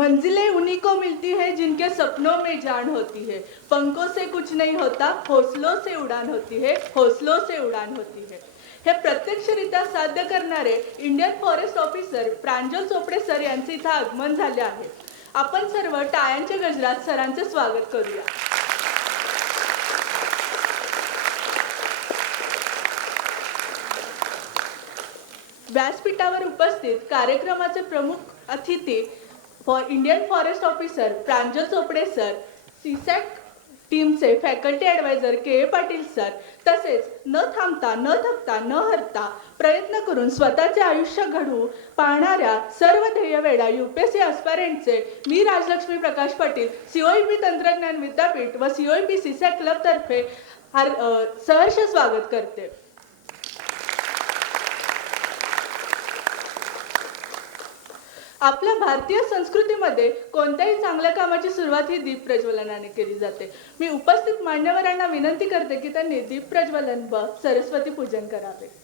मंजिलें उन्हीं को मिलती है जिनके सपनों में जान होती है। पंखों से कुछ नहीं होता, हौसलों से उड़ान होती है, हौसलों से उड़ान होती है. हे प्रत्यक्षरित्या साध्य करणारे Indian forest officer Pranjal Chopde sir यांचे इथं आगमन झाले आहे. आपण सर्व टाळ्यांच्या गजरात सरांचे स्वागत करूया. व्यासपीठावर उपस्थित कार्यक्रमाचे प्रमुख अतिथी Indian forest officer Pranjal Chopde sir, सीसॅक टीमचे फॅकल्टी ॲडवायझर के ए पाटील सर, तसेच न थांबता न थकता न हरता प्रयत्न करून स्वतःचे आयुष्य घडवू पाहणाऱ्या सर्व ध्येयवेडा UPSC ॲस्पायरंटचे मी राजलक्ष्मी प्रकाश पाटील, COEP तंत्रज्ञान विद्यापीठ व COEP सीसॅक क्लबतर्फे सहर्ष स्वागत करते. आपल्या भारतीय संस्कृतीमध्ये कोणत्याही चांगल्या कामाची सुरुवात ही दीप प्रज्वलनाने केली जाते. मी उपस्थित मान्यवरांना विनंती करते की त्यांनी दीप प्रज्वलन व सरस्वती पूजन करावे.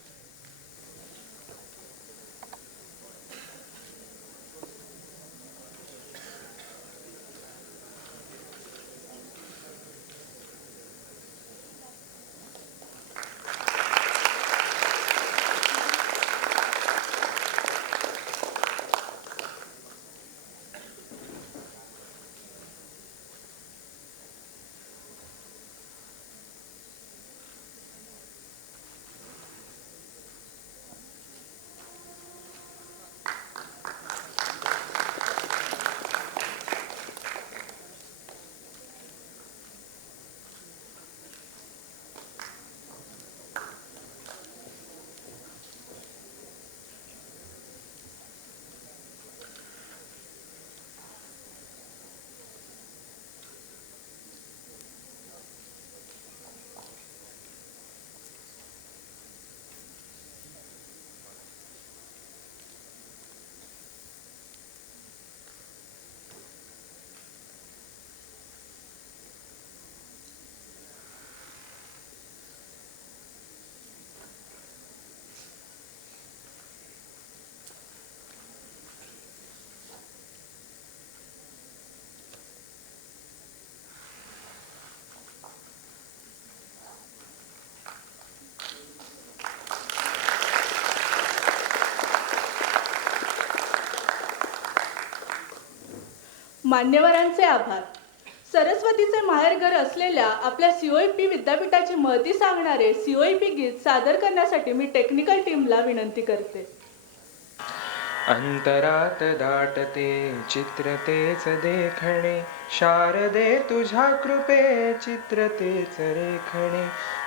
मान्यवरांचे आभार. सरस्वतीचे माहेरघर असलेल्या आपल्या COEP विद्यापीठाची महती सांगणारे COEP गीत सादर करण्यासाठी मी टेक्निकल टीमला विनंती करते. अंतरात दाटते चित्रतेच देखणे, शारदे तुझ्या कृपे चित्रतेच रेखणे,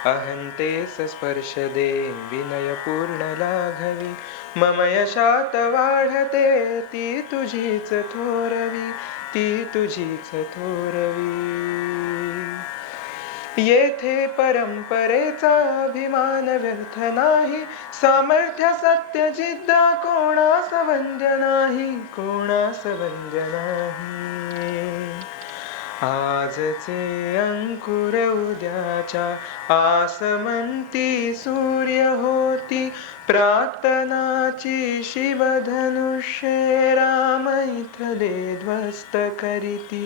अहंतेस स्पर्श दे विनय पूर्ण लाघवी, मम यशात वाढते ती तुझीच थोरवी, ती तुझीच थोरवी. येथे परंपरेचा अभिमान व्यर्थ नाही, सामर्थ्य सत्य जिद्दा कोणास वंद्य नाही, कोणास वंद्य नाही. आजचे अंकुर उद्याच्या आसमंती सूर्य होती, प्रार्थनाची शिवधनुष्ये राम इथले ध्वस्त करीती,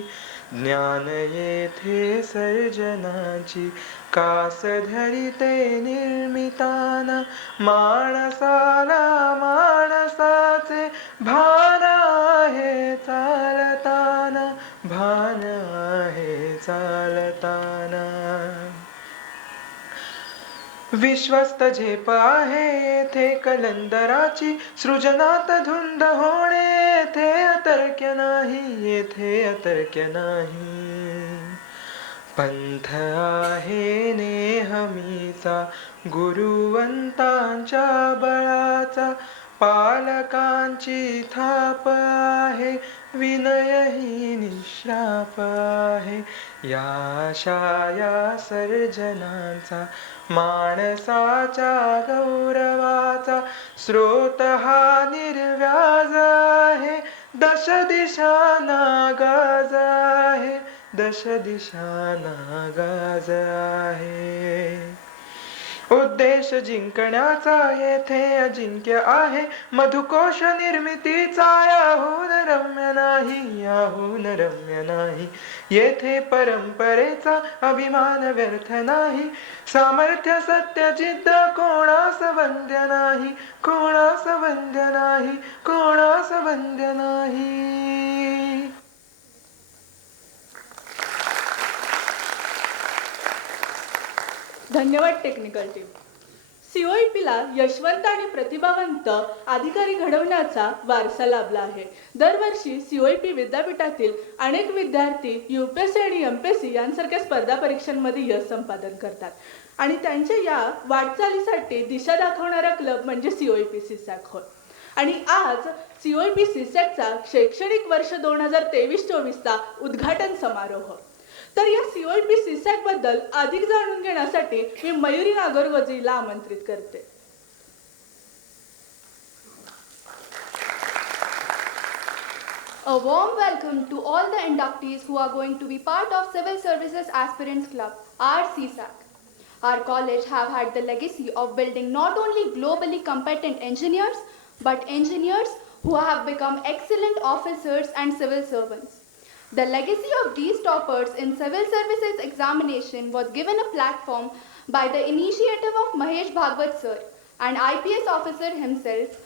ज्ञान येथे सर्जनाची कास धरिते निर्मिताना, माणसाला माणसाचे भान आहे चालताना, भान आहे चालताना. विश्वस्त झेप आहे येथे कलंदराची, सृजनात धुंद होणे येथे अतर्क्य नाही, येथे अतर्क्य नाही. पंथ आहे नेहमीचा गुरुवंतांच्या बळाचा, पालकांची थाप आहे विनय ही निश्राप आहे. या आशा या सर्जनांचा माणसाच्या गौरवाचा स्रोत हा निर्व्याज आहे, दश दिशांना गाज आहे, दश दिशांना गाज आहे. उद्देश जिंकण्याचा येथे अजिंक्य आहे, मधुकोश निर्मितीचा याहून रम्य नाही, याहून रम्य नाही. येथे परंपरेचा अभिमान व्यर्थ नाही, सामर्थ्य सत्य जिद्द कोणास वंद्य नाही, कोणास वंद्य नाही, कोणास वंद्य नाही. धन्यवाद टेक्निकल टीम. COEPला यशवंत आणि प्रतिभावंत अधिकारी घडवण्याचा वारसा लाभला आहे. दरवर्षी COEP विद्यापीठातील अनेक विद्यार्थी UPSC आणि MPSC यांसारख्या स्पर्धा परीक्षांमध्ये यश संपादन करतात आणि त्यांच्या या वाटचालीसाठी दिशा दाखवणारा क्लब म्हणजे COEP CSAC होय. आणि आज COEP CSACचा शैक्षणिक वर्ष 2023-24चा उद्घाटन समारोह. तर या COEP CSAC बद्दल अधिक जाणून घेण्यासाठी मी मयुरी नागरगोजेला आमंत्रित करते. A warm welcome to all the inductees who are going to be part of Civil Services Aspirants Club, our CSAC. Our college have had the legacy of building not only globally competent engineers, but engineers who have become excellent officers and civil servants. The legacy of these toppers in civil services examination was given a platform by the initiative of Mahesh Bhagwat sir, an IPS officer himself,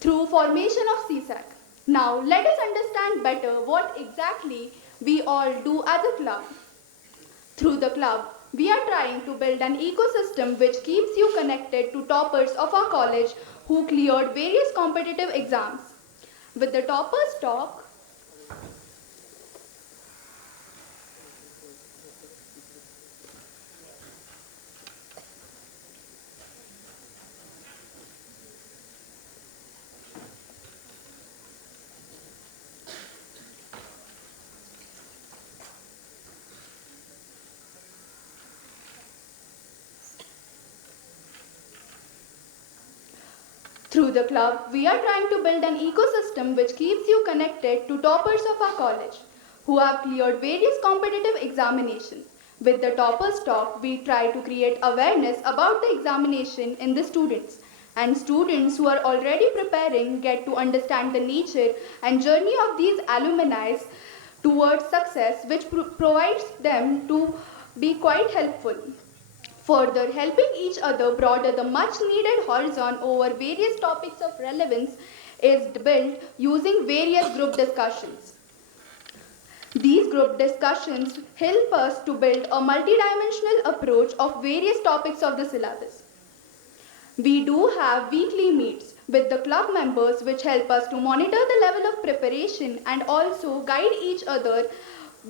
through formation of CSAC. Now let us understand better what exactly we all do as a club. Through the club, we are trying to build an ecosystem which keeps you connected to toppers of our college who cleared various competitive exams. With the toppers talk, Through the club, we are trying to build an ecosystem which keeps you connected to toppers of our college who have cleared various competitive examinations. With the toppers talk, we try to create awareness about the examination in the students. And students who are already preparing get to understand the nature and journey of these alumni towards success, which provides them to be quite helpful. Further, helping each other broaden the much needed horizon over various topics of relevance is built using various group discussions. These group discussions help us to build a multidimensional approach of various topics of the syllabus. We do have weekly meets with the club members which help us to monitor the level of preparation and also guide each other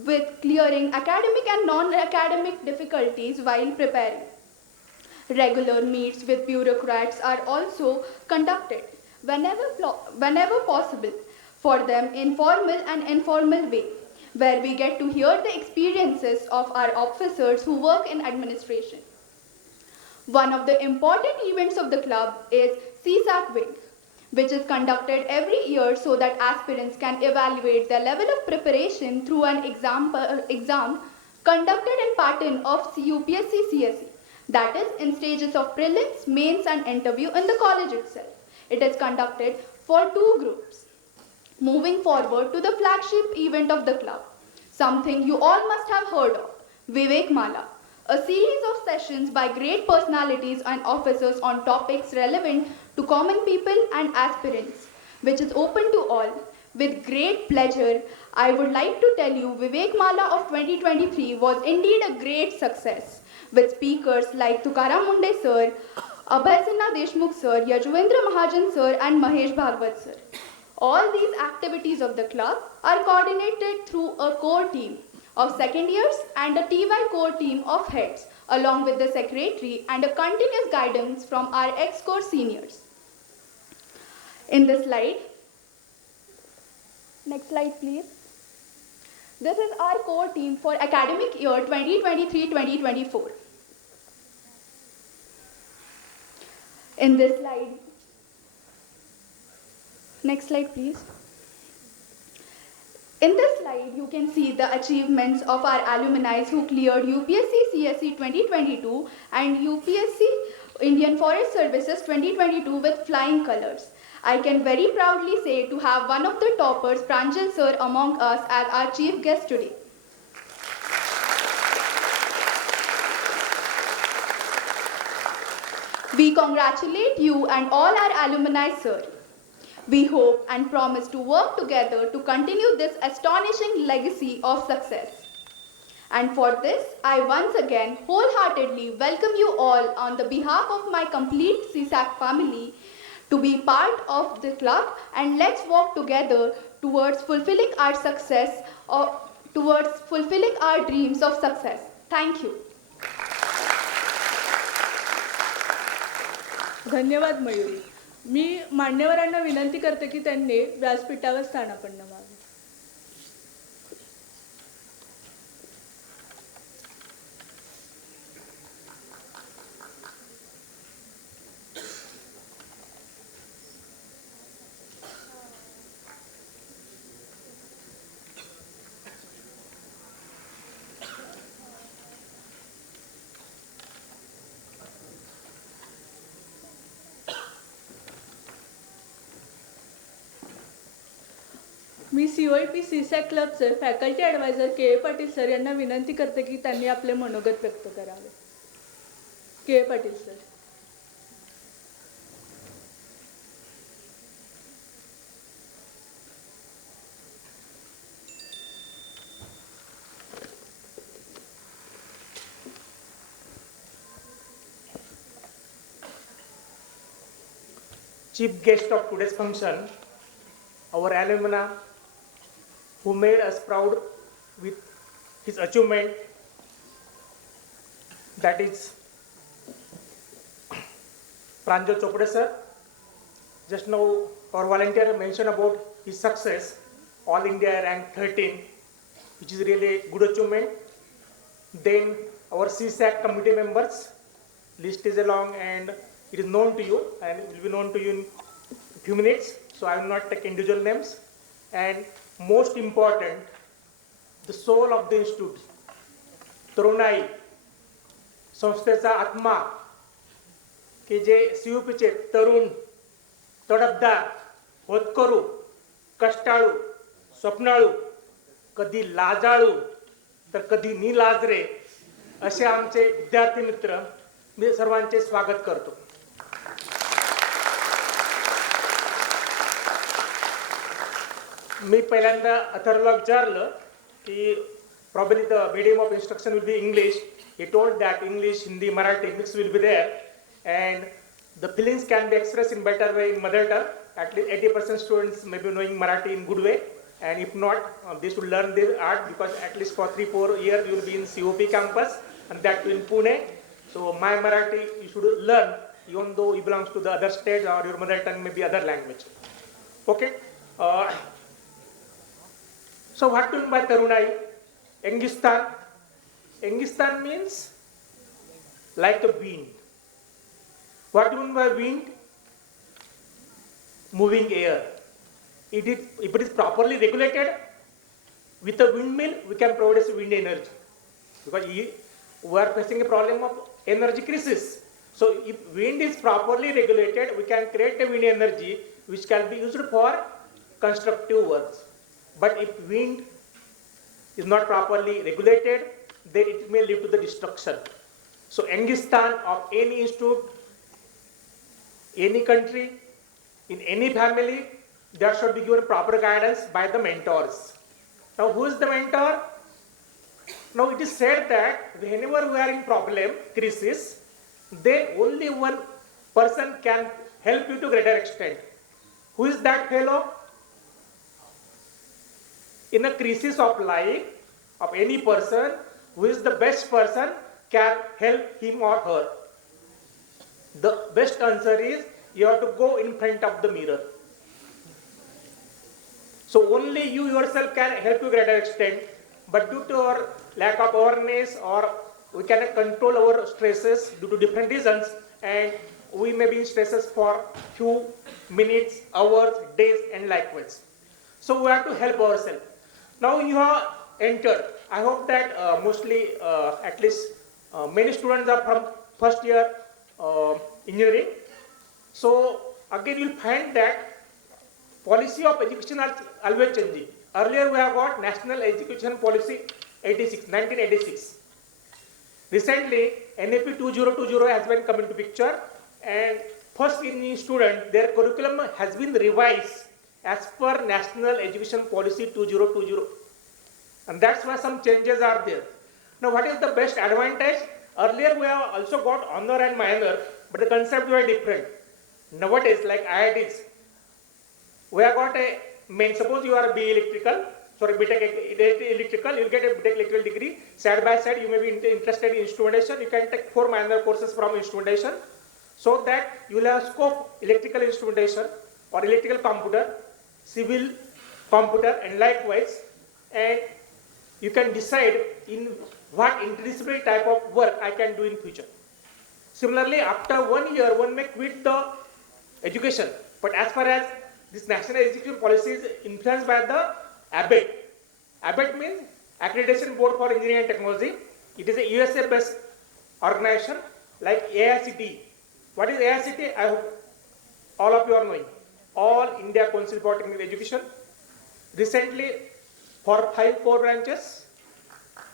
with clearing academic and non-academic difficulties while preparing. Regular meets with bureaucrats are also conducted whenever possible for them in formal and informal way, where we get to hear the experiences of our officers who work in administration. One of the important events of the club is CSAC Week, which is conducted every year so that aspirants can evaluate their level of preparation through an exam conducted in pattern of UPSC CSE, that is in stages of prelims, mains and interview in the college itself. It is conducted for 2 groups. Moving forward to the flagship event of the club, something you all must have heard of, Vivek Mala, a series of sessions by great personalities and officers on topics relevant to common people and aspirants, which is open to all. With great pleasure, I would like to tell you Vivek Mala of 2023 was indeed a great success, with speakers like Tukaram Munde sir, Abhay Sinha Deshmukh sir, Yajwendra Mahajan sir and Mahesh Bhagwat sir. All these activities of the club are coordinated through a core team of second years and a TY core team of heads, along with the secretary and a continuous guidance from our ex-core seniors. In this slide, next slide please. This is our core team for academic year 2023-2024. In this slide, next slide please. In this slide, you can see the achievements of our alumni who cleared UPSC CSE 2022 and UPSC Indian Forest Services 2022 with flying colors. I can very proudly say to have one of the toppers, Pranjal sir, among us as our chief guest today. We congratulate you and all our alumni, sir. We hope and promise to work together to continue this astonishing legacy of success. And for this, I once again wholeheartedly welcome you all on the behalf of my complete CSAC family to be part of the club, and let's work together towards fulfilling our success or towards fulfilling our dreams of success. Thank you. धन्यवाद मयुरी. मी मान्यवरांना विनंती करते की त्यांनी व्यासपीठावर स्थानापन्न व्हावे. मी COEP CSAC क्लबचे faculty adviser K Patil sir यांना विनंती करते की त्यांनी आपले मनोगत व्यक्त करावे. K Patil sir. Chief guest of today's function, our alumna who made us proud with his achievement, that is Pranjal Chopade sir. Just now our volunteer mentioned about his success, All India rank 13, which is really a good achievement. Then our CSAC committee members, list is long and it is known to you and it will be known to you in a few minutes, so I will not take individual names. And most important, the soul of the institute, तरुणाई संस्थेचा आत्मा, की जे COEPचे तरुण, तडफदार, होतकरू, कष्टाळू, स्वप्नाळू, कधी लाजाळू तर कधी निलाजरे असे आमचे विद्यार्थी मित्र, मी सर्वांचे स्वागत करतो. मी पहिल्यांदा अथर्वला विचारलं की probably the medium of instruction will be English. He told that English, Hindi, Marathi mix will be there, and the feelings can be expressed in better way in mother tongue. At least 80% students may be knowing Marathi in good way, and if not, they should learn their art, because at least for 3-4 years you will be in COP campus, and that too in Pune. So my Marathi you should learn, even though it belongs to the other state or your mother tongue may be other language. Okay. So what do you mean by Tarunai? Engistan. Engistan means like a wind. What do you mean by wind? Moving air. If it is properly regulated, with a windmill we can produce wind energy. Because we are facing a problem of energy crisis. So if wind is properly regulated, we can create a wind energy which can be used for constructive works. But if wind is not properly regulated, then it may lead to the destruction. So Engistan of any institute, any country, in any family, there should be given proper guidance by the mentors. Now who is the mentor? Now it is said that whenever we are in problem, crisis, then only one person can help you to greater extent. Who is that fellow? In a crisis of life of any person, who is the best person can help him or her? The best answer is you have to go in front of the mirror. So only you yourself can help to greater extent, but due to our lack of awareness, or we cannot control our stresses due to different reasons, and we may be in stresses for few minutes, hours, days, and likewise. So we have to help ourselves. Now you have entered. I hope that mostly, at least many students are from first year engineering. So again you'll find that policy of education are always changing. Earlier we have got National Education Policy 1986. Recently NAP 2020 has been come into picture, and first year student, their curriculum has been revised as per National Education Policy 2020. And that's why some changes are there. Now what is the best advantage? Earlier we have also got honor and minor, but the concept were different. Nowadays, like IITs, we have got a main, suppose you are a BE electrical, sorry, BTech electrical, you'll get a BTech electrical degree. Side by side, you may be interested in instrumentation. You can take 4 minor courses from instrumentation, so that you will have scope electrical instrumentation or electrical computer, civil computer, and likewise, and you can decide in what interdisciplinary type of work I can do in future. Similarly, after 1 year, one may quit the education, but as far as this national education policy is influenced by the ABET. ABET means Accreditation Board for Engineering and Technology. It is a USA based organization like AICTE. What is AICTE? I hope all of you are knowing. All India Council for Technical Education. Recently, for 5 core branches,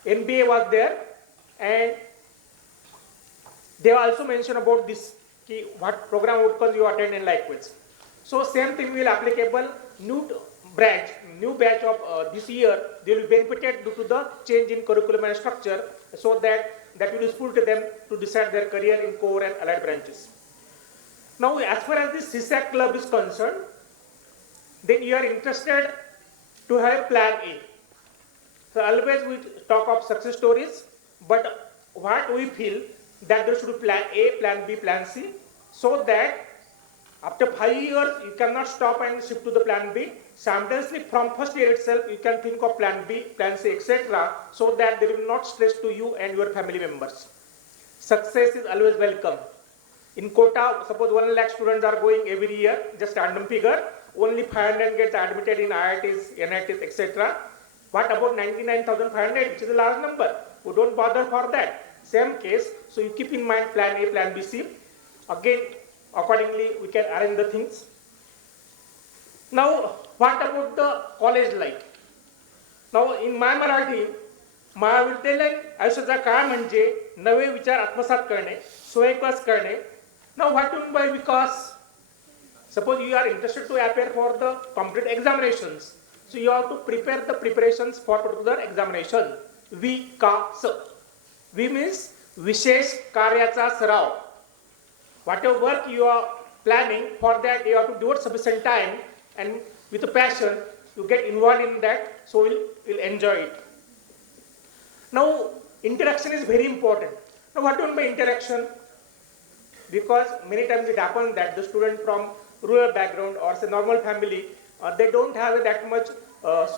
NBA was there, and they also mentioned about this, what program outcomes you attend and likewise. So same thing will applicable new batch of this year. They will be benefited due to the change in curriculum and structure, so that will be useful to them to decide their career in core and allied branches. Now, as far as the CSAC club is concerned, then you are interested to have plan A. So always we talk of success stories, but what we feel that there should be plan A, plan B, plan C, so that after 5 years you cannot stop and shift to the plan B. Simultaneously from first year itself you can think of plan B, plan C, etc., so that there will not stress to you and your family members. Success is always welcome. In quota, suppose 1 lakh students are going every year, just random figure, only 500 gets admitted in IITs, NITs, etc. What about 99,500, which is a large number? We don't bother for that. Same case, so you keep in mind plan A, plan B, C. Again, accordingly, we can arrange the things. Now, what about the college life? Now, in my Marathi, महाविद्यालयीन आयुष्याचा काळ म्हणजे नवे विचार आत्मसात करणे, स्वयंविकास करणे. Now, what do you mean by Vikas? Suppose you are interested to appear for the competitive examinations, so you have to prepare the preparations for particular examination. Vikas. V means विशेष कार्याचा सराव. Whatever work you are planning, for that you have to devote sufficient time, and with a passion you get involved in that, so you'll enjoy it. Now, interaction is very important. Now, what do you mean by interaction? Because many times it happens that the student from rural background or say normal family, they don't have that much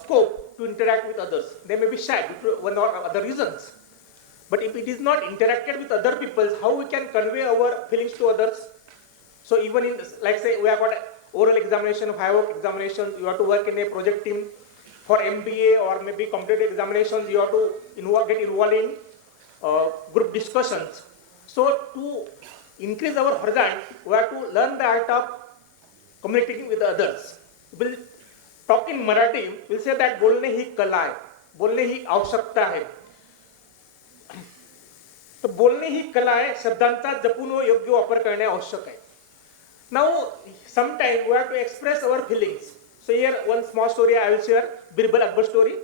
scope to interact with others. They may be shy due to one or other reasons. But if it is not interacted with other people, how we can convey our feelings to others? So even in, like say, we have got oral examination, 5 work examinations, you have to work in a project team. For MBA or maybe competitive examinations, you have to get involved in group discussions. So to increase our horizon, we have to learn the art of communicating with others. We'll talk in Marathi, we'll say that बोलणे ही कला आहे, बोलणे ही आवश्यकता आहे. तो बोलणे ही कला आहे, शब्दांचा जपून व योग्य वापर करणे आवश्यक आहे. Now, sometimes we have to express our feelings. So here one small story I will share, Birbal Akbar story.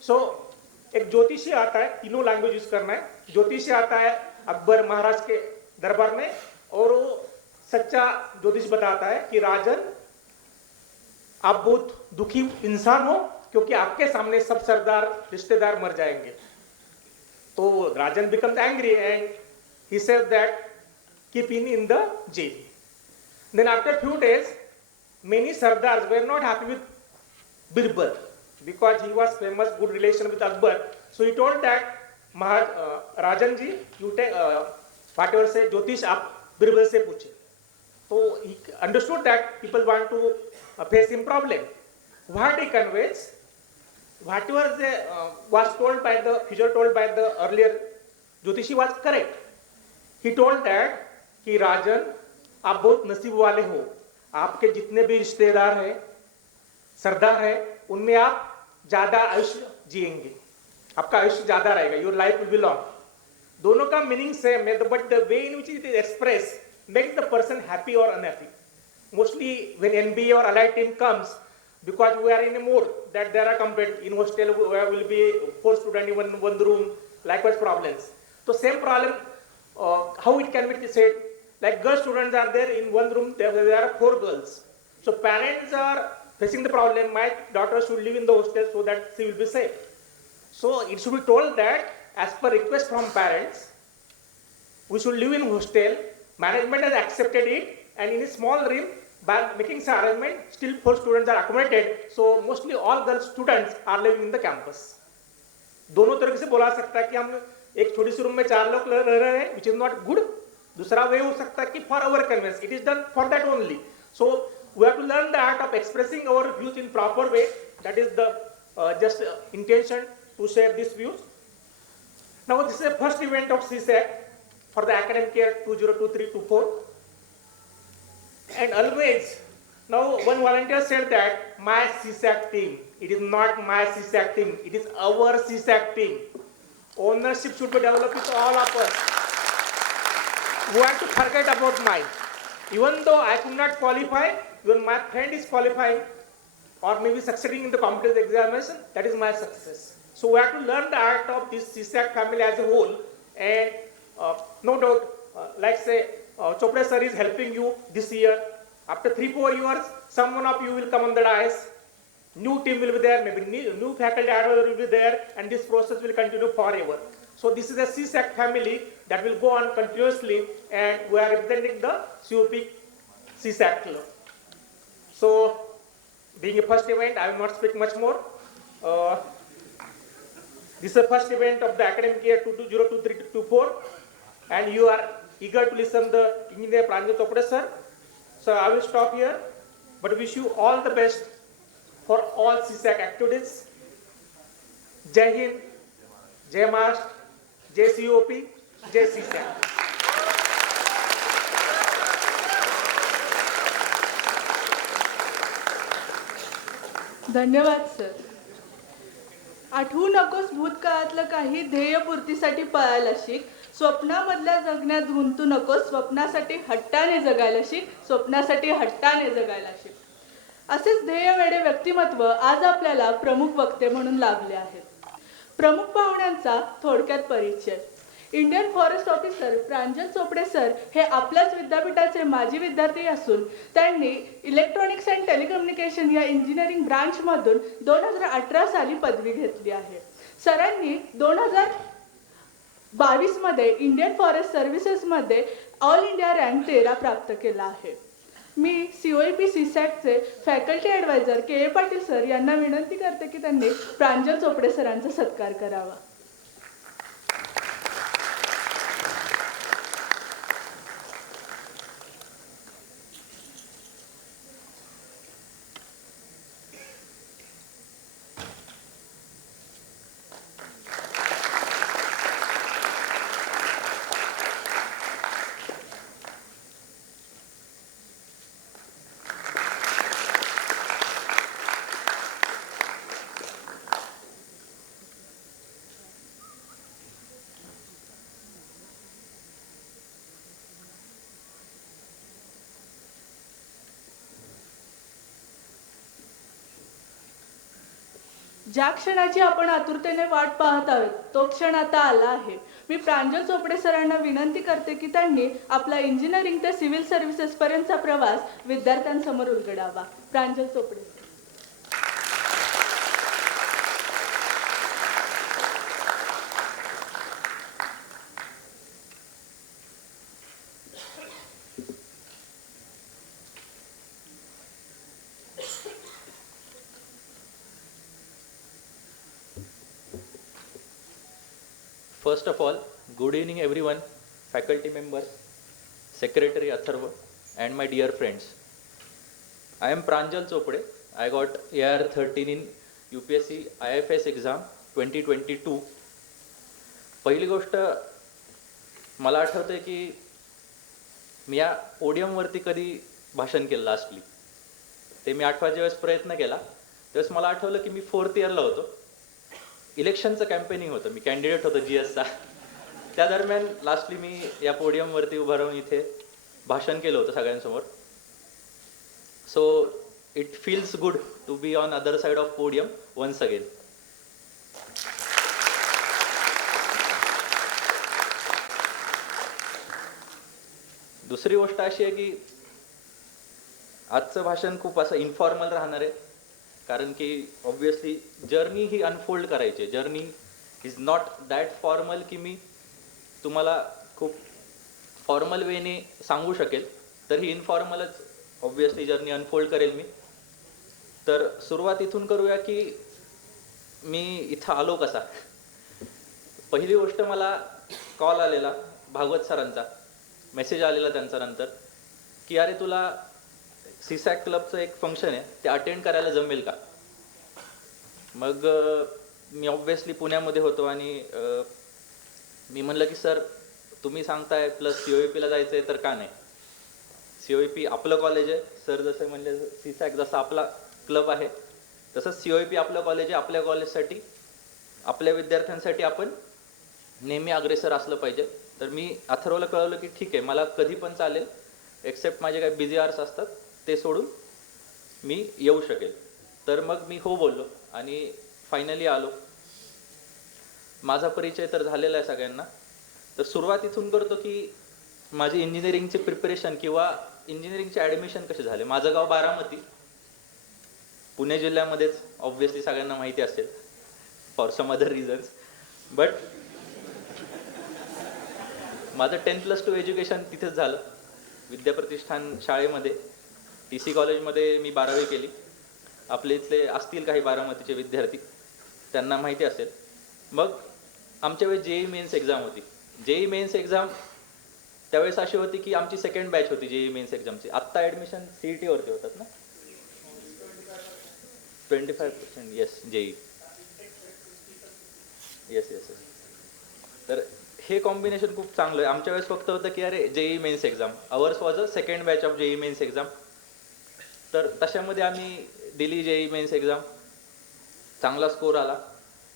So एक ज्योतिषी आता है, तीनों लैंग्वेज यूज करना है. ज्योतिषी आता है अकबर महाराज के दरबार में, और वो सच्चा ज्योतिष बताता है कि राजन, आप बहुत दुखी इंसान हो, क्योंकि आपके सामने सब सरदार रिश्तेदार मर जाएंगे. तो Rajan becomes angry and he says that keep him in the jail. Then after few days, many sardars were not happy with Birbal because he was famous, good relation with Akbar. So he told that Rajan ji, you take whatever say Jyotish आप Birbal से पूछे. So he understood that people want to face him problem. What he conveys, whatever was told by the earlier Jyotishi was correct. He told that कि राजन, आप बहुत नसीब वाले हो, आपके जितने भी रिश्तेदार हैं, सरदार है, उनमें आप ज्यादा आयुष्य जिएंगे, आपका आयुष्य ज्यादा रहेगा, your life will be long. दोनों का मीनिंग सेम है, but the way in which it is express makes the person happy और unhappy. Mostly when NBA or allied team comes, because we are in a mode that there are compared in hostel where will be 4 students in one room, likewise problems. So same problem, how it can be said, like girl students are there in one room, there are 4 girls. So parents are facing the problem, my daughter should live in the hostel so that she will be safe. So it should be told that as per request from parents, we should live in hostel, management has accepted it, and in a small room, by making some arrangement, still 4 students are accommodated, so mostly all girl students are living in the campus. दोनों तरीके से बोला सकता है कि हम एक छोटी C room में 4 लोग रह रहे हैं, which is not good. दूसरा वे हो सकता है कि for our convenience, it is done for that only. So we have to learn the art of expressing our views in proper way. That is the just intention to share these views. Now this is the first event of CSAC for the academic year 2023-24. And always, now one volunteer said that my CSAC team, it is not my CSAC team, it is our CSAC team. Ownership should be developed with all of us. We have to forget about mine. Even though I could not qualify, even my friend is qualifying or maybe succeeding in the competitive examination, that is my success. So we have to learn the art of this CSAC family as a whole, and no doubt, like say, Chopra sir is helping you this year. After 3-4 years, someone of you will come on the dais. New team will be there, maybe new faculty advisor will be there, and this process will continue forever. So this is a CSAC family that will go on continuously, and we are representing the COP CSAC club. So, being a first event, I will not speak much more. This is the first event of the academic year 2023-24, and you are eager to listen the Engineer Pranjal Chopra sir. So I will stop here, but wish you all the best for all CSAC activities. Jai Hind, Jai Maharashtra, Jai COP, Jai CSAC. धन्यवाद sir. आठवू नकोस भूतकाळातलं काही ध्येयपूर्तीसाठी पळायला शिक, स्वप्नामधल्या जगण्यात गुंतू नकोस, स्वप्नासाठी हट्टाने जगायला शिक, स्वप्नासाठी हट्टाने जगायला शिक. असेच ध्येयवेडे व्यक्तिमत्व आज आपल्याला प्रमुख वक्ते म्हणून लाभले आहेत. प्रमुख पाहुण्यांचा थोडक्यात परिचय. Indian forest officer Pranjal Chopde sir हे आपल्याच विद्यापीठाचे माजी विद्यार्थी असून त्यांनी इलेक्ट्रॉनिक्स अँड टेलिकम्युनिकेशन या इंजिनिअरिंग ब्रांचमधून 2018 साली पदवी घेतली आहे. सरांनी 2022 मध्ये इंडियन फॉरेस्ट सर्व्हिसेसमध्ये ऑल इंडिया रँक 13 प्राप्त केला आहे. मी COEP CSACचे faculty adviser K Patil sir यांना विनंती करते की त्यांनी प्रांजल चोपडे सरांचा सत्कार करावा. ज्या क्षणाची आपण आतुरतेने वाट पाहत आहोत तो क्षण आता आला आहे. मी प्रांजल चोपडे सरांना विनंती करते की त्यांनी आपला इंजिनिअरिंग ते सिव्हिल सर्व्हिसेस पर्यंतचा प्रवास विद्यार्थ्यांसमोर उलगडावा. प्रांजल Chopde. First of all, good evening everyone, faculty members, Secretary Atharva and my dear friends. I am Pranjal Chopde. I got AR 13 in UPSC IFS exam 2022. पहिली गोष्ट मला आठवते की मी या पोडियमवरती कधी भाषण केलं लास्टली ते मी 8व्या वेळेस प्रयत्न केला त्यावेळेस मला आठवलं की मी 4th इयरला होतो. इलेक्शनचं कॅम्पेनिंग होतं, मी कॅन्डिडेट होतो GSचा. त्या दरम्यान लास्टली मी या पोडियमवरती उभं राहून इथे भाषण केलं होतं सगळ्यांसमोर. So it feels good to be on other side of podium once again. दुसरी गोष्ट अशी आहे की आजचं भाषण खूप असं इन्फॉर्मल राहणार आहे कारण की ऑब्विसली जर्नी ही अनफोल्ड करायची आहे. Journey is not that formal की मी तुम्हाला खूप फॉर्मल वेने सांगू शकेल, तर ही इन्फॉर्मलच ऑब्विसली जर्नी अनफोल्ड करेल मी. तर सुरुवात इथून करूया की मी इथं आलो कसा. पहिली गोष्ट मला कॉल आलेला भागवत सरांचा, मेसेज आलेला त्यांचा नंतर की अरे तुला सीसॅक क्लबचं एक फंक्शन आहे ते अटेंड करायला जमेल का. मग मी ऑब्व्हियसली पुण्यामध्ये होतो आणि मी म्हणलं की सर तुम्ही सांगताय प्लस COEP ला जायचं आहे तर का नाही. COEP आपलं कॉलेज आहे सर, जसं म्हणले सीसॅक जसा आपला क्लब आहे तसंच COEP आपलं कॉलेज आहे. आपल्या कॉलेजसाठी आपल्या विद्यार्थ्यांसाठी आपण नेहमी अग्रेसर असलं पाहिजे. तर मी अथर्वला कळवलं की ठीक आहे मला कधी पण चालेल एक्सेप्ट माझे काही बिझी आवर्स असतात ते सोडून मी येऊ शकेल. तर मग मी हो बोललो आणि फायनली आलो. माझा परिचय तर झालेला आहे सगळ्यांना. तर सुरुवात इथून करतो की माझी इंजिनिअरिंगचे प्रिपरेशन किंवा इंजिनिअरिंगचे ॲडमिशन कसे झाले. माझं गाव बारामती, पुणे जिल्ह्यामध्येच, ऑब्व्हियसली सगळ्यांना माहिती असेल for some other reasons. But माझं 10+2 एज्युकेशन तिथेच झालं विद्याप्रतिष्ठान शाळेमध्ये. TC कॉलेजमध्ये मी 12वी केली. आपले इथले असतील काही बारामतीचे विद्यार्थी, त्यांना माहिती असेल. मग आमच्या वेळेस JEE मेन्स एक्झाम होती. JEE मेन्स एक्झाम त्यावेळेस अशी होती की आमची सेकंड बॅच होती JEE मेन्स एक्झामची. आत्ता ॲडमिशन CET वरती होतात ना. 25% येस JEE येस येस. तर हे कॉम्बिनेशन खूप चांगलं आहे. आमच्या वेळेस फक्त होतं की अरे JEE mains exam, ours was a second batch of JEE mains exam. तर तशामध्ये आम्ही दिली JEE मेन्स एक्झाम, चांगला स्कोर आला,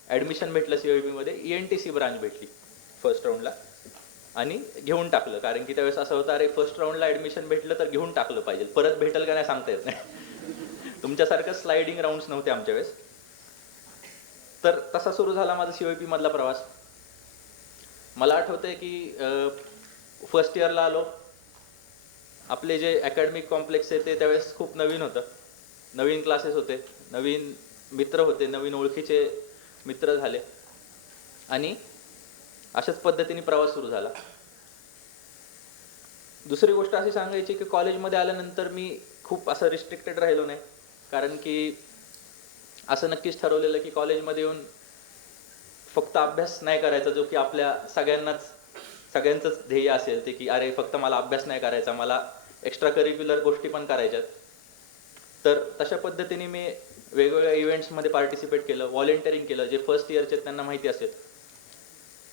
ॲडमिशन भेटलं COEP मध्ये. ENTC ब्रांच भेटली फर्स्ट राऊंडला आणि घेऊन टाकलं. कारण की त्यावेळेस असं होतं अरे फर्स्ट राऊंडला ॲडमिशन भेटलं तर घेऊन टाकलं पाहिजे, परत भेटेल का नाही सांगता येत नाही. तुमच्यासारखं स्लायडिंग राऊंड्स नव्हते आमच्या वेळेस. तर तसा सुरू झाला माझा COEP मधला प्रवास. मला आठवतंय की फर्स्ट इयरला आलो, आपले जे अकॅडमिक कॉम्प्लेक्स आहे ते त्यावेळेस खूप नवीन होतं. नवीन क्लासेस होते, नवीन मित्र होते, नवीन ओळखीचे मित्र झाले आणि अशाच पद्धतीने प्रवास सुरू झाला. दुसरी गोष्ट अशी सांगायची की कॉलेजमध्ये आल्यानंतर मी खूप असं रिस्ट्रिक्टेड राहिलो नाही. कारण की असं नक्कीच ठरवलेलं की कॉलेजमध्ये येऊन फक्त अभ्यास नाही करायचा, जो की आपल्या सगळ्यांचंच ध्येय असेल ते की अरे फक्त मला अभ्यास नाही करायचा, मला एक्स्ट्रा करिक्युलर गोष्टी पण करायच्यात. तर तशा पद्धतीने मी वेगवेगळ्या इव्हेंट्समध्ये पार्टिसिपेट केलं, व्हॉलेंटिअरिंग केलं. जे फर्स्ट इयरचे त्यांना माहिती असेल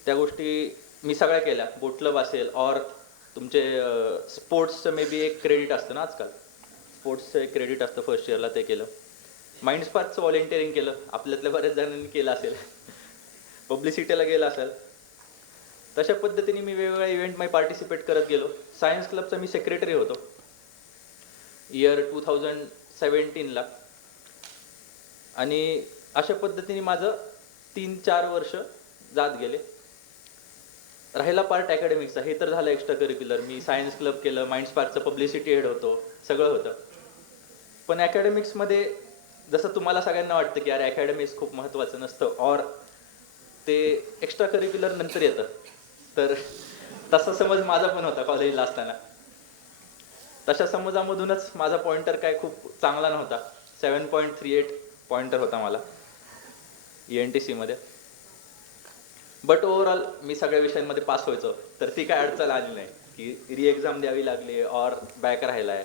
त्या गोष्टी मी सगळ्या केल्या. बोट क्लब असेल और तुमचे स्पोर्ट्सचं मे बी एक क्रेडिट असतं ना आजकाल, स्पोर्ट्सचं एक क्रेडिट असतं फर्स्ट इयरला, ते केलं. माइंड स्पार्कचं व्हॉलेंटिअरिंग केलं, आपल्यातल्या बऱ्याच जणांनी केलं असेल, पब्लिसिटीला गेलं असेल. तशा पद्धतीने मी वेगवेगळ्या इव्हेंटमध्ये पार्टिसिपेट करत गेलो. सायन्स क्लबचा मी सेक्रेटरी होतो इयर 2017ला आणि अशा पद्धतीने माझं 3-4 वर्ष जात गेले. राहिला पार्ट अकॅडमिक्सचा, हे तर झालं एक्स्ट्रा करिक्युलर. मी सायन्स क्लब केलं, माइंड स्पार्कचं पब्लिसिटी हेड होतो, सगळं होतं. पण अकॅडमिक्समध्ये जसं तुम्हाला सगळ्यांना वाटतं की अरे अकॅडमिक्स खूप महत्त्वाचं नसतं और ते एक्स्ट्रा करिक्युलर नंतर येतं, तर तसा समज माझा पण होता कॉलेजला असताना. तशा समजामधूनच माझा पॉइंटर काय खूप चांगला नव्हता. 7.38 पॉइंटर होता मला ENTC मध्ये. बट ओव्हरऑल मी सगळ्या विषयांमध्ये पास व्हायचो, तर ती काय अडचण आली नाही की री एक्झाम द्यावी लागली और बॅक राहिला आहे.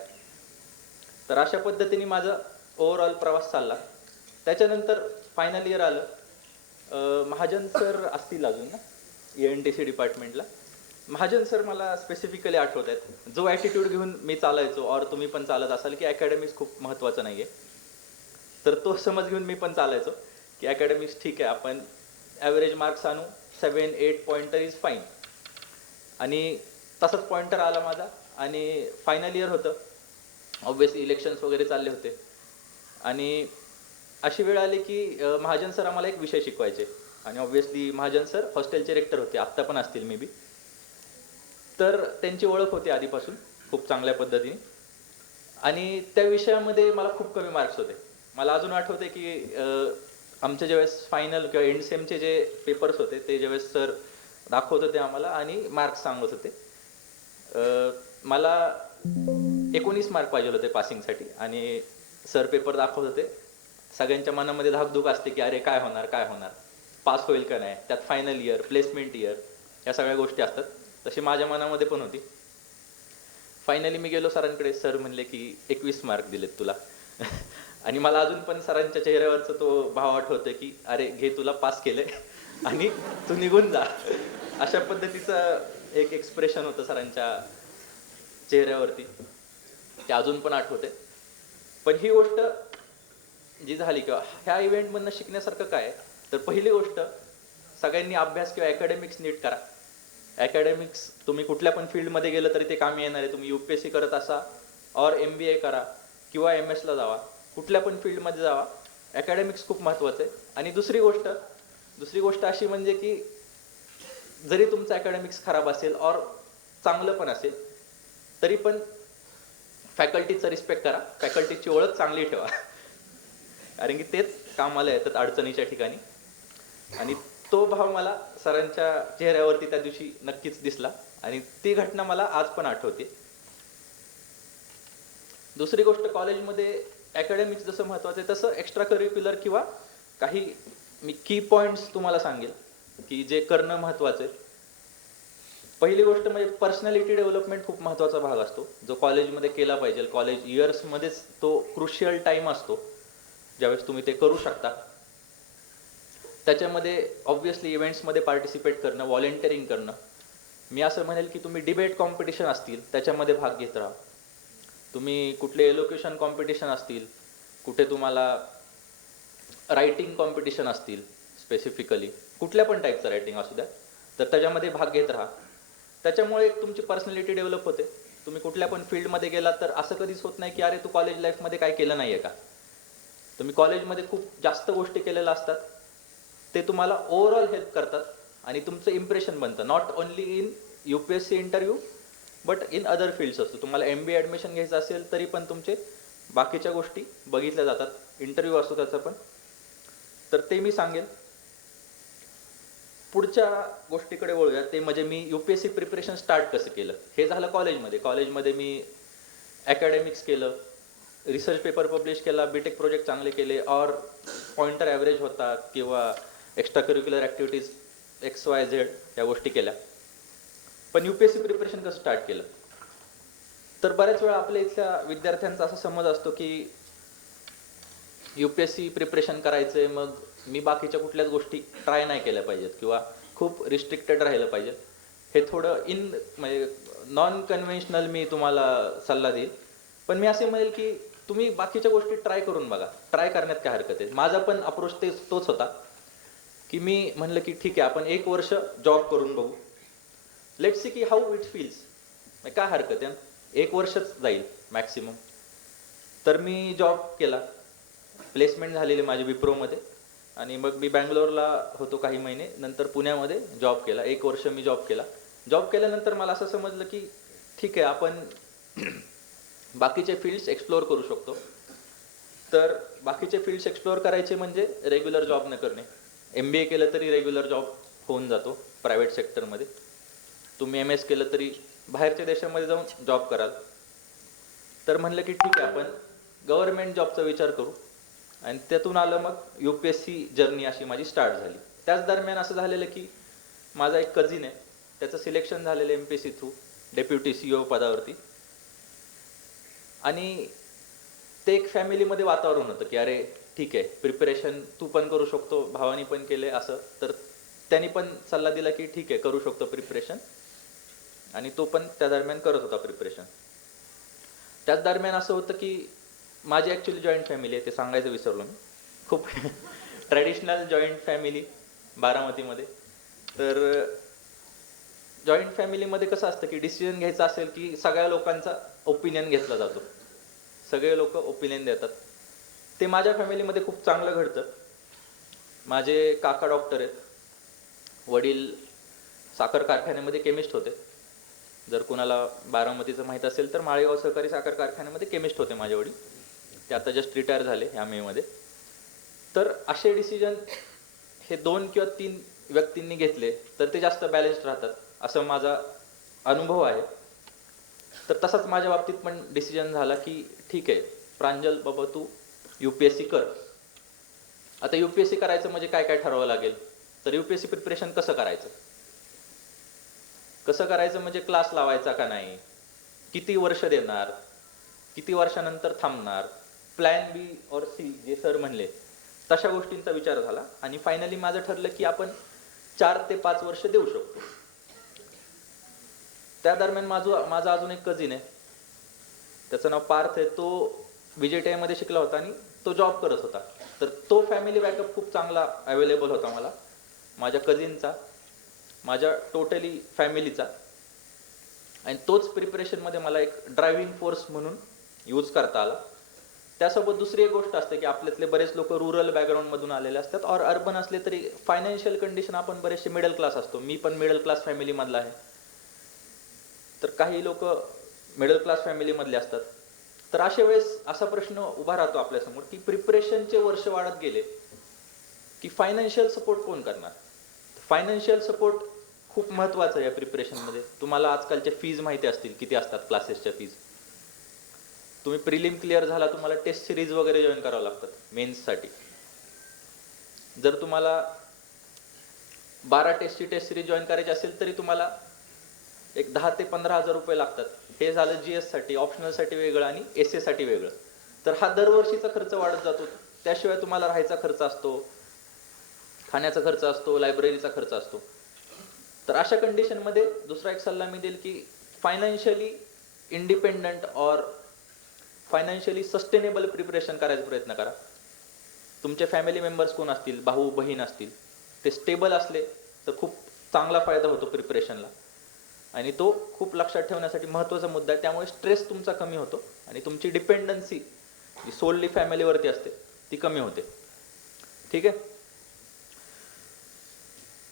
तर अशा पद्धतीने माझा ओव्हरऑल प्रवास चालला. त्याच्यानंतर फायनल इयर आलं. महाजन सर असतील अजून ना ENTC डिपार्टमेंटला, महाजन सर मला स्पेसिफिकली आठवत आहेत. जो ॲटिट्यूड घेऊन मी चालायचो और तुम्ही पण चालत असाल की अकॅडमिक्स खूप महत्त्वाचं नाही आहे, तर तो समज घेऊन मी पण चालायचो की अकॅडमिक्स ठीक आहे, आपण ॲव्हरेज मार्क्स आणू, 7-8 पॉईंटर इज फाईन. आणि तसाच पॉईंटर आला माझा आणि फायनल इयर होतं. ऑब्व्हियसली इलेक्शन्स वगैरे चालले होते आणि अशी वेळ आली की महाजन सर आम्हाला एक विषय शिकवायचे आणि ऑब्व्हियसली महाजन सर हॉस्टेलचे रेक्टर होते, आत्ता पण असतील मे बी. तर त्यांची ओळख होती आधीपासून खूप चांगल्या पद्धतीने आणि त्या विषयामध्ये मला खूप कमी मार्क्स होते. मला अजून आठवते की आमच्या ज्यावेळेस फायनल किंवा एंड सेमचे जे पेपर्स होते ते ज्यावेळेस सर दाखवत होते आम्हाला आणि मार्क्स सांगत होते. मला 19 मार्क पाहिजे होते पासिंगसाठी आणि सर पेपर दाखवत होते. सगळ्यांच्या मनामध्ये धाकधूक असते की अरे काय होणार काय होणार, पास होईल का नाही, त्यात फायनल इयर, प्लेसमेंट इयर, या सगळ्या गोष्टी असतात. तशी माझ्या मनामध्ये पण होती. फायनली मी गेलो सरांकडे, सर म्हणले की 21 मार्क दिलेत तुला आणि मला अजून पण सरांच्या चेहऱ्यावरचा तो भाव आठवतोय की अरे घे तुला पास केलंय आणि तू निघून जा, अशा पद्धतीचं एक एक्सप्रेशन होतं सरांच्या चेहऱ्यावरती, ते अजून पण आठवते. पण ही गोष्ट जी झाली किंवा ह्या इव्हेंटमधनं शिकण्यासारखं काय, तर पहिली गोष्ट सगळ्यांनी अभ्यास किंवा अकॅडमिक्स नीट करा. अकॅडमिक्स तुम्ही कुठल्या पण फील्डमध्ये गेलं तरी ते कामी येणार आहे. तुम्ही UPSC करत असा और MBA करा किंवा MS ला जावा, कुठल्या पण फील्डमध्ये जावा, अकॅडमिक्स खूप महत्त्वाचं आहे. आणि दुसरी गोष्ट अशी म्हणजे की जरी तुमचं अकॅडमिक्स खराब असेल और चांगलं पण असेल तरी पण फॅकल्टीचा रिस्पेक्ट करा, फॅकल्टीची ओळख चांगली ठेवा, कारण की तेच कामाला येतात अडचणीच्या ठिकाणी. आणि तो भाव मला सरांच्या चेहऱ्यावरती त्या दिवशी नक्कीच दिसला आणि ती घटना मला आज पण आठवते. दुसरी गोष्ट, कॉलेजमध्ये अकॅडमिक्स जसं महत्त्वाचं आहे तसं एक्स्ट्रा करिक्युलर किंवा काही मी की पॉईंट्स तुम्हाला सांगेल की जे करणं महत्त्वाचं आहे. पहिली गोष्ट म्हणजे पर्सनॅलिटी डेव्हलपमेंट खूप महत्त्वाचा भाग असतो जो कॉलेजमध्ये केला पाहिजे. कॉलेज इयर्समध्येच तो क्रुशियल टाईम असतो ज्यावेळेस तुम्ही ते करू शकता. त्याच्यामध्ये ऑब्व्हियसली इव्हेंट्समध्ये पार्टिसिपेट करणं, व्हॉलेंटिअरिंग करणं. मी असं म्हणेल की तुम्ही डिबेट कॉम्पिटिशन असतील त्याच्यामध्ये भाग घेत राहा. तुम्ही कुठले एलोक्युशन कॉम्पिटिशन असतील, कुठे तुम्हाला रायटिंग कॉम्पिटिशन असतील, स्पेसिफिकली कुठल्या पण टाईपचं रायटिंग असू द्या, तर त्याच्यामध्ये भाग घेत राहा. त्याच्यामुळे एक तुमची पर्सनॅलिटी डेव्हलप होते. तुम्ही कुठल्या पण फील्डमध्ये गेलात तर असं कधीच होत नाही की अरे तू कॉलेज लाईफमध्ये काय केलं नाही आहे का. तुम्ही कॉलेजमध्ये खूप जास्त गोष्टी केलेल्या असतात, ते तुम्हाला ओव्हरऑल हेल्प करतात आणि तुमचं इम्प्रेशन बनतं, not only in UPSC interview but in other fields असतो. तुम्हाला MBA ॲडमिशन घ्यायचं असेल तरी पण तुमचे बाकीच्या गोष्टी बघितल्या जातात, इंटरव्ह्यू असतो त्याचा पण. तर ते मी सांगेल. पुढच्या गोष्टीकडे वळूया, ते म्हणजे मी UPSC प्रिपरेशन स्टार्ट कसं केलं. हे झालं कॉलेजमध्ये मी अकॅडमिक्स केलं, रिसर्च पेपर पब्लिश केला, BTech प्रोजेक्ट चांगले केले और पॉइंटर ॲव्हरेज होता किंवा एक्स्ट्रा करिक्युलर ॲक्टिव्हिटीज XYZ या गोष्टी केल्या. पण UPSC प्रिपरेशन कसं स्टार्ट केलं, तर बऱ्याच वेळा आपल्या इथल्या विद्यार्थ्यांचा असा समज असतो की UPSC प्रिपरेशन करायचं आहे, मग मी बाकीच्या कुठल्याच गोष्टी ट्राय नाही केल्या पाहिजेत किंवा खूप रिस्ट्रिक्टेड राहिलं पाहिजे. हे थोडं म्हणजे नॉन कन्व्हेन्शनल मी तुम्हाला सल्ला देईल. पण मी असे म्हणेल की तुम्ही बाकीच्या गोष्टी ट्राय करून बघा, ट्राय करण्यात काय हरकत आहे. माझा पण अप्रोच तोच होता की मी म्हणलं की ठीक आहे, आपण 1 वर्ष जॉब करून बघू, लेट्स सी की हाऊ इट फील्स, काय हरकत आहे, 1 वर्षच जाईल मॅक्सिमम. तर मी जॉब केला, प्लेसमेंट झालेली माझी विप्रोमध्ये आणि मग मी बँगलोरला होतो काही महिने, नंतर पुण्यामध्ये जॉब केला. 1 वर्ष मी जॉब केला. जॉब केल्यानंतर मला असं समजलं की ठीक आहे, आपण बाकीचे फील्ड्स एक्सप्लोअर करू शकतो. तर बाकीचे फील्ड्स एक्सप्लोअर करायचे म्हणजे रेग्युलर जॉब न करणे. MBA केलं तरी रेग्युलर जॉब होऊन जातो प्रायव्हेट सेक्टरमध्ये. तुम्ही MS केलं तरी बाहेरच्या देशामध्ये जाऊन जॉब कराल. तर म्हणलं की ठीक आहे, आपण गव्हर्नमेंट जॉबचा विचार करू आणि त्यातून आलं मग UPSC जर्नी अशी माझी स्टार्ट झाली. त्याच दरम्यान असं झालेलं की माझा एक कझिन आहे, त्याचं सिलेक्शन झालेलं MPSC थ्रू डेप्युटी CEO पदावरती. आणि ते एक फॅमिलीमध्ये वातावरण होतं की अरे ठीक आहे, प्रिपरेशन तू पण करू शकतो, भावानी पण केले असं. तर त्यांनी पण सल्ला दिला की ठीक आहे, करू शकतो प्रिपरेशन. आणि तो पण त्या दरम्यान करत होता प्रिपरेशन. त्याच दरम्यान असं होतं की माझी ॲक्च्युली जॉईंट फॅमिली आहे, ते सांगायचं विसरलो मी. खूप ट्रॅडिशनल जॉईंट फॅमिली बारामतीमध्ये. तर जॉईंट फॅमिलीमध्ये कसं असतं की डिसिजन घ्यायचा असेल की सगळ्या लोकांचा ओपिनियन घेतला जातो, सगळे लोक ओपिनियन देतात. ते माझ्या फॅमिलीमध्ये खूप चांगलं घडतं. माझे काका डॉक्टर आहेत, वडील साखर कारखान्यामध्ये केमिस्ट होते. जर कुणाला बारामतीचं माहीत असेल तर माळेगाव सहकारी साखर कारखान्यामध्ये केमिस्ट होते माझे वडील. ते आता जस्ट रिटायर झाले ह्या मेमध्ये. तर असे डिसिजन हे 2 किंवा 3 व्यक्तींनी घेतले तर ते जास्त बॅलन्स्ड राहतात, असं माझा अनुभव आहे. तर तसाच माझ्या बाबतीत पण डिसिजन झाला की ठीक आहे प्रांजल बाबा, तू UPSC कर. आता UPSC करायचं म्हणजे काय काय ठरवावं लागेल. तर UPSC प्रिपरेशन कसं करायचं, म्हणजे क्लास लावायचा का नाही, किती वर्ष देणार, किती वर्षानंतर थांबणार, प्लॅन B और C जे सर म्हणले तशा गोष्टींचा विचार झाला. आणि फायनली माझं ठरलं की आपण 4 ते 5 वर्ष देऊ शकतो. त्या दरम्यान माझा अजून एक कझिन आहे, त्याचं नाव पार्थ आहे. तो VJTI मध्ये शिकला होता आणि तो जॉब करत होता. तर तो फॅमिली बॅकअप खूप चांगला अवेलेबल होता मला, माझ्या कझिनचा, माझ्या टोटली फॅमिलीचा. आणि तोच प्रिपरेशनमध्ये मला एक ड्रायव्हिंग फोर्स म्हणून यूज करता आला. त्यासोबत दुसरी एक गोष्ट असते की आपल्यातले बरेच लोक रुरल बॅकग्राऊंडमधून आलेले असतात, और अर्बन असले तरी फायनान्शियल कंडिशन आपण बरेचसे मिडल क्लास असतो. मी पण मिडल क्लास फॅमिलीमधला आहे. तर काही लोक मिडल क्लास फॅमिलीमधले असतात. तर अशा वेळेस असा प्रश्न उभा राहतो आपल्यासमोर की प्रिपरेशनचे वर्ष वाढत गेले की फायनान्शियल सपोर्ट कोण करणार. फायनान्शियल सपोर्ट खूप महत्त्वाचं आहे या प्रिपरेशनमध्ये. तुम्हाला आजकालच्या फीज माहिती असतील किती असतात क्लासेसच्या फीज. तुम्ही प्रिलिम क्लिअर झाला, तुम्हाला टेस्ट सिरीज वगैरे जॉईन करावं लागतात मेन्ससाठी. जर तुम्हाला 12 टेस्टची टेस्ट सिरीज जॉईन करायची असेल तरी तुम्हाला एक 10 ते 15 हजार रुपये लागतात. हे झालं GS साठी, ऑप्शनलसाठी वेगळं आणि SA साठी वेगळं. तर हा दरवर्षीचा खर्च वाढत जातो. त्याशिवाय तुम्हाला राहायचा खर्च असतो, खाण्याचा खर्च असतो, लायब्ररीचा खर्च असतो. तर अशा कंडिशनमध्ये दुसरा एक सल्ला मी देईल की फायनान्शियली इंडिपेंडंट और फायनान्शियली सस्टेनेबल प्रिपरेशन करायचा प्रयत्न करा. तुमचे फॅमिली मेंबर्स कोण असतील, भाऊ बहीण असतील, ते स्टेबल असले तर खूप चांगला फायदा होतो प्रिपरेशनला. आणि तो खूप लक्षात ठेवण्यासाठी महत्त्वाचा मुद्दा आहे. त्यामुळे स्ट्रेस तुमचा कमी होतो आणि तुमची डिपेंडन्सी जी सोलली फॅमिलीवरती असते ती कमी होते. ठीक आहे.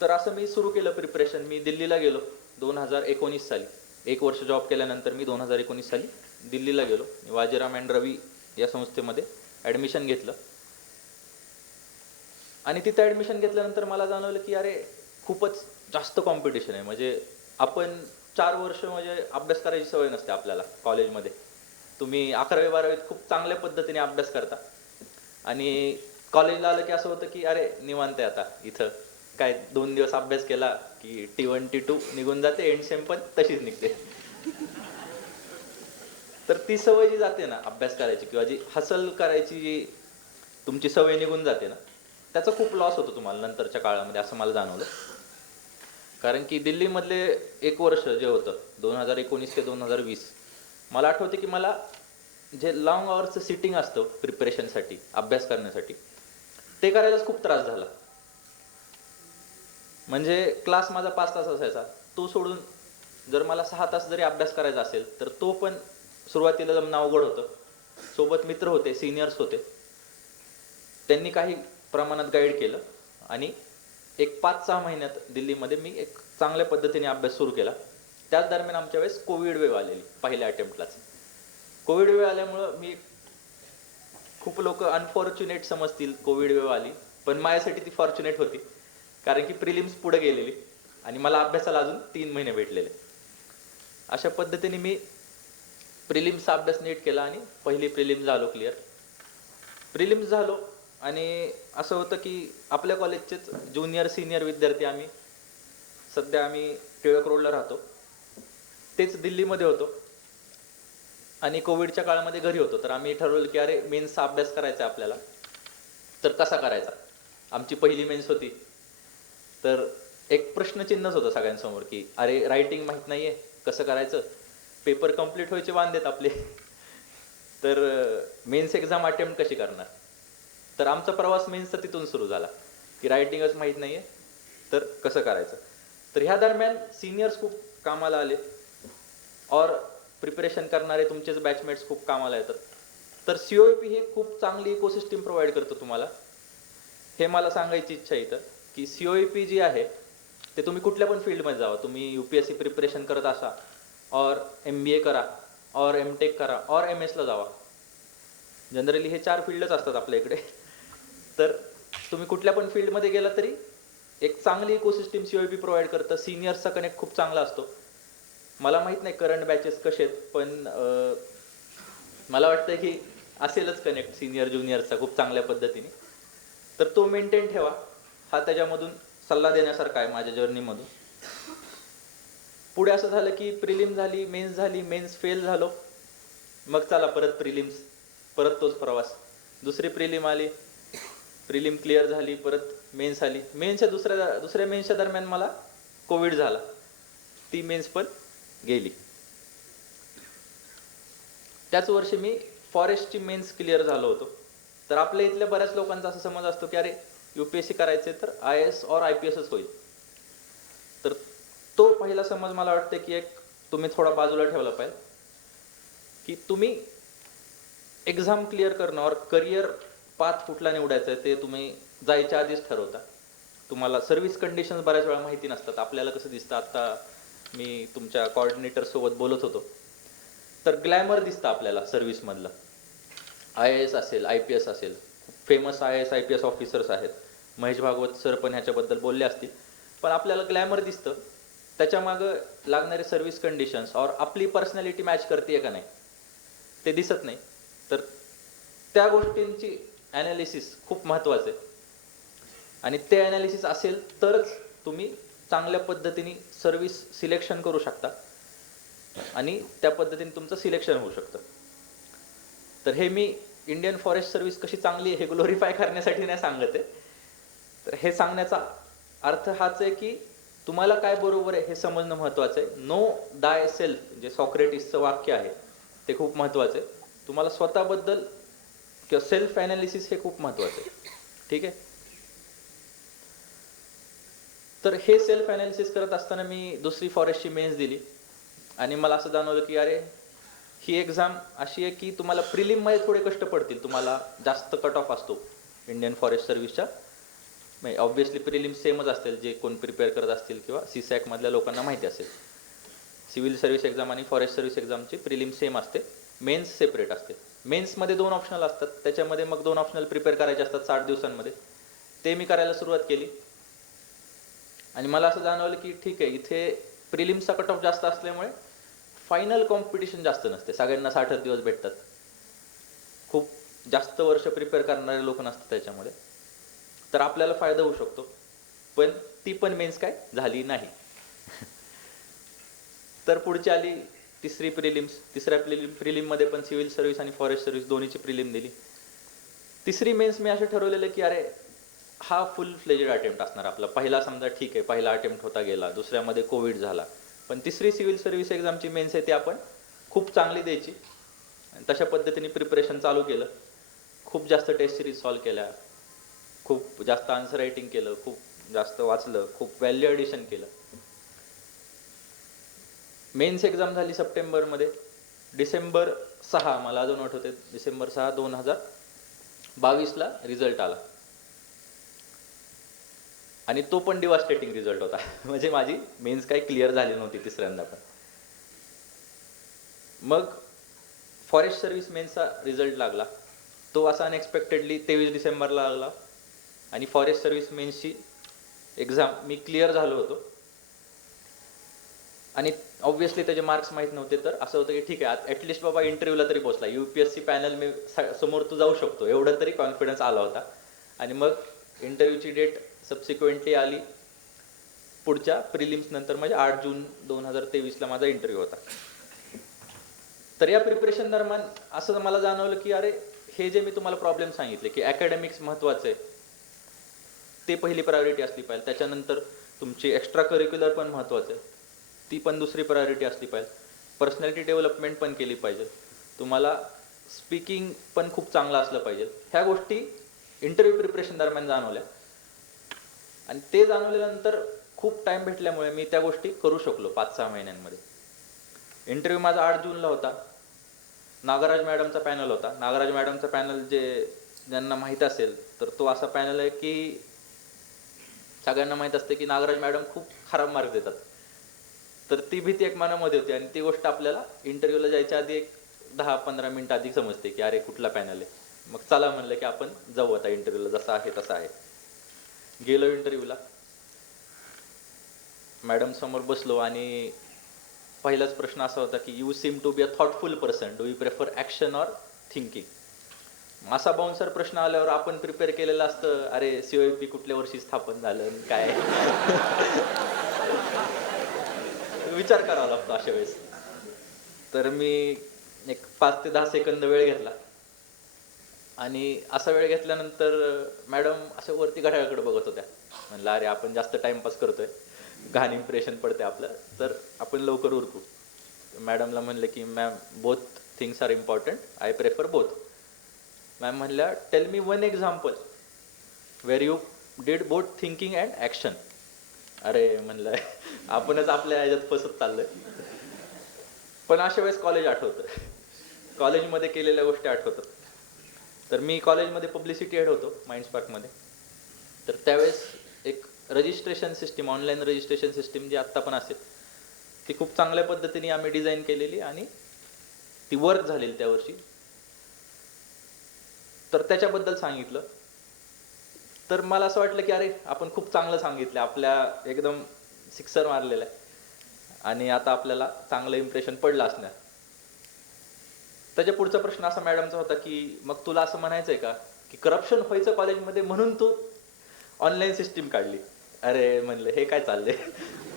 तर असं मी सुरू केलं प्रिपरेशन. मी दिल्लीला गेलो 2019 साली. 1 वर्ष जॉब केल्यानंतर मी 2019 साली दिल्लीला गेलो. वाजीराम अँड रवी या संस्थेमध्ये ॲडमिशन घेतलं. आणि तिथं ॲडमिशन घेतल्यानंतर मला जाणवलं की अरे खूपच जास्त कॉम्पिटिशन आहे. म्हणजे आपण 4 वर्ष म्हणजे अभ्यास करायची सवय नसते आपल्याला कॉलेजमध्ये. तुम्ही 11वी 12वीत खूप चांगल्या पद्धतीने अभ्यास करता आणि कॉलेजला आलं की असं होतं की अरे निवांत आहे आता इथं, काय 2 दिवस अभ्यास केला की T1 T2 निघून जाते, एंड सेम पण तशीच निघते. तर ती सवय जी जाते ना अभ्यास करायची किंवा जी हसल करायची जी तुमची सवय निघून जाते ना, त्याचा खूप लॉस होतो तुम्हाला नंतरच्या काळामध्ये, असं मला जाणवलं. कारण की दिल्लीमधले 1 वर्ष जे होतं 2019 ते 2020, मला आठवते की मला जे लॉंग आवर्सचं सिटिंग असतं प्रिपरेशनसाठी, अभ्यास करण्यासाठी, ते करायलाच खूप त्रास झाला. म्हणजे क्लास माझा 5 तास असायचा, तो सोडून जर मला 6 तास जरी अभ्यास करायचा असेल तर तो पण सुरुवातीला जमणं अवघड होतं. सोबत मित्र होते, सिनियर्स होते, त्यांनी काही प्रमाणात गाईड केलं आणि एक 5-6 महिन्यात दिल्लीमध्ये मी एक चांगल्या पद्धतीने अभ्यास सुरू केला. त्याच दरम्यान आमच्या वेळेस कोविड वेव आलेली पहिल्या अटेम्प्टलाच. कोविड वेव आल्यामुळं मी, खूप लोक अनफॉर्च्युनेट समजतील कोविड वेव आली, पण माझ्यासाठी ती फॉर्च्युनेट होती. कारण की प्रिलिम्स पुढे गेलेली आणि मला अभ्यासाला अजून 3 महिने भेटलेले. अशा पद्धतीने मी प्रिलिम्सचा अभ्यास नीट केला आणि पहिली प्रिलिम्स झालो क्लिअर. प्रिलिम्स झालो आणि असं होतं की आपल्या कॉलेजचेच ज्युनियर सिनियर विद्यार्थी आम्ही टिळक रोडला राहतो, तेच दिल्लीमध्ये होतो आणि कोविडच्या काळामध्ये घरी होतो. तर आम्ही ठरवलं की अरे मेन्सचा अभ्यास करायचा आपल्याला, तर कसा करायचा. आमची पहिली मेन्स होती, तर एक प्रश्नचिन्हच होतं सगळ्यांसमोर की अरे रायटिंग माहीत नाहीये, कसं करायचं, पेपर कम्प्लीट व्हायचे वांदेत आपले. तर मेन्स एक्झाम अटेम्प्ट कशी करणार. तर आमचा प्रवास मेन्सचा तिथून सुरू झाला की रायटिंगच माहीत नाही आहे, तर कसं करायचं. तर ह्या दरम्यान सिनियर्स खूप कामाला आले, और प्रिपरेशन करणारे तुमचेच बॅचमेट्स खूप कामाला येतात. तर COEP हे खूप चांगली इकोसिस्टीम प्रोव्हाइड करतं तुम्हाला. हे मला सांगायची इच्छा आहे इथं की COEP जी आहे ते तुम्ही कुठल्या पण फील्डमध्ये जावा, तुम्ही UPSC प्रिपरेशन करत असा, और MBA करा, और MTech करा, और MS ला जावा. जनरली हे 4 फील्डच असतात आपल्या इकडे. तर तुम्ही कुठल्या पण फील्डमध्ये गेला तरी एक चांगली इकोसिस्टीम COEP प्रोव्हाइड करतं. सिनियर्सचा कनेक्ट खूप चांगला असतो. मला माहीत नाही करंट बॅचेस कसे आहेत, पण मला वाटतं की असेलच कनेक्ट सिनियर ज्युनियरचा खूप चांगल्या पद्धतीने. तर तो मेंटेन ठेवा, हा त्याच्यामधून सल्ला देण्यासारखा आहे माझ्या जर्नीमधून. पुढे असं झालं की प्रिलिम झाली, मेन्स झाली, मेन्स फेल झालो, मग चला परत प्रिलिम्स, परत तोच प्रवास. दुसरी प्रिलिम आली, प्रिलिम क्लिअर झाली, परत मेन्स आली. मेन्सच्या दुसऱ्या मेन्सच्या दरम्यान मला कोविड झाला, ती मेन्स पण गेली. त्याच वर्षी मी फॉरेस्टची मेन्स क्लिअर झालो होतो. तर आपल्या इथल्या बऱ्याच लोकांचा असा समज असतो की अरे UPSC करायचे तर IAS और IPSच होईल. तर तो पहिला समज मला वाटतं की एक तुम्ही थोडा बाजूला ठेवला पाहिजे, की तुम्ही एक्झाम क्लिअर करणं और करिअर पाथ कुठला निवडायचा आहे ते तुम्ही जायच्या आधीच ठरवता. तुम्हाला सर्व्हिस कंडिशन्स बऱ्याच वेळा माहिती नसतात. आपल्याला कसं दिसतं, आता मी तुमच्या कोऑर्डिनेटर सोबत बोलत होतो, तर ग्लॅमर दिसतं आपल्याला सर्व्हिसमधलं. IAS असेल, IPS असेल, फेमस IAS IPS ऑफिसर्स आहेत, महेश भागवत सर पण ह्याच्याबद्दल बोलले असतील. पण आपल्याला ग्लॅमर दिसतं, त्याच्यामागं लागणारे सर्व्हिस कंडिशन्स और आपली पर्सनॅलिटी मॅच करते का नाही ते दिसत नाही. तर त्या गोष्टींची ॲनालिसिस खूप महत्त्वाचं आहे, आणि ते ॲनालिसिस असेल तरच तुम्ही चांगल्या पद्धतीने सर्व्हिस सिलेक्शन करू शकता, आणि त्या पद्धतीने तुमचं सिलेक्शन होऊ शकतं. तर हे मी इंडियन फॉरेस्ट सर्व्हिस कशी चांगली आहे हे ग्लोरीफाय करण्यासाठी नाही सांगत आहे. तर हे सांगण्याचा अर्थ हाच आहे की तुम्हाला काय बरोबर आहे हे समजणं महत्त्वाचं आहे. नो डाय सेल्फ जे सॉक्रेटिसचं वाक्य आहे ते खूप महत्त्वाचं आहे. तुम्हाला स्वतःबद्दल किंवा सेल्फ ॲनालिसिस हे खूप महत्त्वाचं आहे. ठीक आहे. तर हे सेल्फ ॲनालिसिस करत असताना मी दुसरी फॉरेस्टची मेन्स दिली, आणि मला असं जाणवलं की अरे ही एक्झाम अशी आहे की तुम्हाला प्रिलिममध्ये थोडे कष्ट पडतील, तुम्हाला जास्त कट ऑफ असतो इंडियन फॉरेस्ट सर्व्हिसच्या. म्हणजे ऑब्व्हियसली प्रिलिम सेमच असतील, जे कोण प्रिपेअर करत असतील किंवा CSAC मधल्या लोकांना माहिती असेल. सिव्हिल सर्व्हिस एक्झाम आणि फॉरेस्ट सर्व्हिस एक्झामची प्रिलिम सेम असते, मेन्स सेपरेट असते. मेन्समध्ये 2 ऑप्शनल असतात, त्याच्यामध्ये मग 2 ऑप्शनल प्रिपेअर करायचे असतात 60 दिवसांमध्ये. ते मी करायला सुरुवात केली, आणि मला असं जाणवलं की ठीक आहे, इथे प्रिलिम्सचा कट ऑफ जास्त असल्यामुळे फायनल कॉम्पिटिशन जास्त नसते. सगळ्यांना 60 दिवस भेटतात, खूप जास्त वर्ष प्रिपेअर करणारे लोक नसतात त्याच्यामध्ये. तर आपल्याला फायदा होऊ शकतो. पण ती पण मेन्स काय झाली नाही. तर पुढची आली तिसरी प्रिलिम्स. तिसऱ्या प्रिलिममध्ये पण सिव्हिल सर्व्हिस आणि फॉरेस्ट सर्व्हिस दोन्हीची प्रिलिम दिली. तिसरी मेन्स मी असं ठरवलेलं की अरे हा फुल फ्लेजेड अटेम्प्ट असणार आपला. पहिला समजा ठीक आहे, पहिला अटेम्प्ट होता गेला, दुसऱ्यामध्ये कोविड झाला, पण तिसरी सिव्हिल सर्व्हिस एक्झामची मेन्स आहे ती आपण खूप चांगली द्यायची. आणि तशा पद्धतीने प्रिपरेशन चालू केलं. खूप जास्त टेस्ट सिरीज सॉल्व केल्या, खूप जास्त आन्सर रायटिंग केलं, खूप जास्त वाचलं, खूप व्हॅल्यू ॲडिशन केलं. मेन्स एक्झाम झाली सप्टेंबरमध्ये. डिसेंबर 6 मला अजून आठवते, डिसेंबर 6 2022ला रिझल्ट आला, आणि तो पण डिवास्टेटिंग रिझल्ट होता. म्हणजे माझी मेन्स काही क्लिअर झाली नव्हती तिसऱ्यांदा पण. मग फॉरेस्ट सर्व्हिस मेन्सचा रिझल्ट लागला, तो असा अनएक्सपेक्टेडली 23 डिसेंबरला लागला, आणि फॉरेस्ट सर्व्हिस मेन्सची एक्झाम मी क्लिअर झालो होतो. आणि ऑब्व्हियसली त्याचे मार्क्स माहीत नव्हते, तर असं होतं की ठीक आहे ॲटलिस्ट बाबा इंटरव्ह्यूला तरी पोहोचला, UPSC पॅनल मी समोर तू जाऊ शकतो, एवढं तरी कॉन्फिडन्स आला होता. आणि मग इंटरव्ह्यूची डेट सबसिक्वेंटली आली पुढच्या प्रिलिम्स नंतर, म्हणजे 8 जून 2023ला माझा इंटरव्ह्यू होता. तर या प्रिपरेशन दरम्यान असं मला जाणवलं की अरे हे जे मी तुम्हाला प्रॉब्लेम सांगितले की अकॅडमिक्स महत्त्वाचं आहे, ते पहिली प्रायोरिटी असली पाहिजे. त्याच्यानंतर तुमची एक्स्ट्रा करिक्युलर पण महत्त्वाचं आहे. ती पण दुसरी प्रायोरिटी असली पाहिजे. पर्सनॅलिटी डेव्हलपमेंट पण केली पाहिजे. तुम्हाला स्पीकिंग पण खूप चांगलं असलं पाहिजे. ह्या गोष्टी इंटरव्ह्यू प्रिपरेशन दरम्यान जाणवल्या आणि ते जाणवल्यानंतर खूप टाइम भेटल्यामुळे मी त्या गोष्टी करू शकलो 5-6 महिन्यांमध्ये. इंटरव्ह्यू माझा 8 जूनला होता. नागराज मॅडमचा पॅनल होता. नागराज मॅडमचा पॅनल ज्यांना माहीत असेल तर तो असा पॅनल आहे की सगळ्यांना माहीत असते की नागराज मॅडम खूप खराब मार्क देतात. तर ती भीती एक मनामध्ये होती आणि ती गोष्ट आपल्याला इंटरव्ह्यूला जायच्या आधी एक 10-15 मिनिटं आधी समजते की अरे कुठला पॅनल आहे. मग चला म्हणलं की आपण जाऊ आता इंटरव्ह्यूला, जसा आहे तसा आहे. गेलो इंटरव्ह्यूला, मॅडम समोर बसलो आणि पहिलाच प्रश्न असा होता की you seem to be a thoughtful person, do you prefer action or thinking. असा बाउन्सर प्रश्न आल्यावर आपण प्रिपेअर केलेलं असतं, अरे COEP कुठल्या वर्षी स्थापन झालं काय विचार करावा लागतो अशा वेळेस. तर मी एक 5 ते 10 सेकंद वेळ घेतला आणि असा वेळ घेतल्यानंतर मॅडम अशा वरती घड्याळाकडे बघत होत्या. म्हणलं अरे आपण जास्त टाइमपास करतोय, घाण इम्प्रेशन पडते आपलं, तर आपण लवकर उरकू. मॅडमला म्हणलं की ma'am both things are important, I prefer both. Ma'am म्हणल्या tell me one example where you did both thinking and action. अरे म्हणलं आपणच आपल्या ह्याच्यात फसत चाललोय. पण अशा वेळेस कॉलेज आठवतं, कॉलेजमध्ये केलेल्या गोष्टी आठवतात. तर मी कॉलेजमध्ये पब्लिसिटी हेड होतो माइंडस्पार्कमध्ये. तर त्यावेळेस एक registration system, online registration system जी आत्ता पण असेल, ती खूप चांगल्या पद्धतीने आम्ही डिझाईन केलेली आणि ती वर्क झालेली त्या वर्षी. तर त्याच्याबद्दल सांगितलं. तर मला असं वाटलं की अरे आपण खूप चांगलं सांगितलं, आपल्या एकदम सिक्सर मारलेलं आहे आणि आता आपल्याला चांगलं इम्प्रेशन पडलं असणार. त्याच्या पुढचा प्रश्न असा मॅडमचा होता की मग तुला असं म्हणायचंय का की करप्शन व्हायचं कॉलेजमध्ये म्हणून तू ऑनलाईन सिस्टीम काढली. अरे म्हणलं हे काय चाललंय,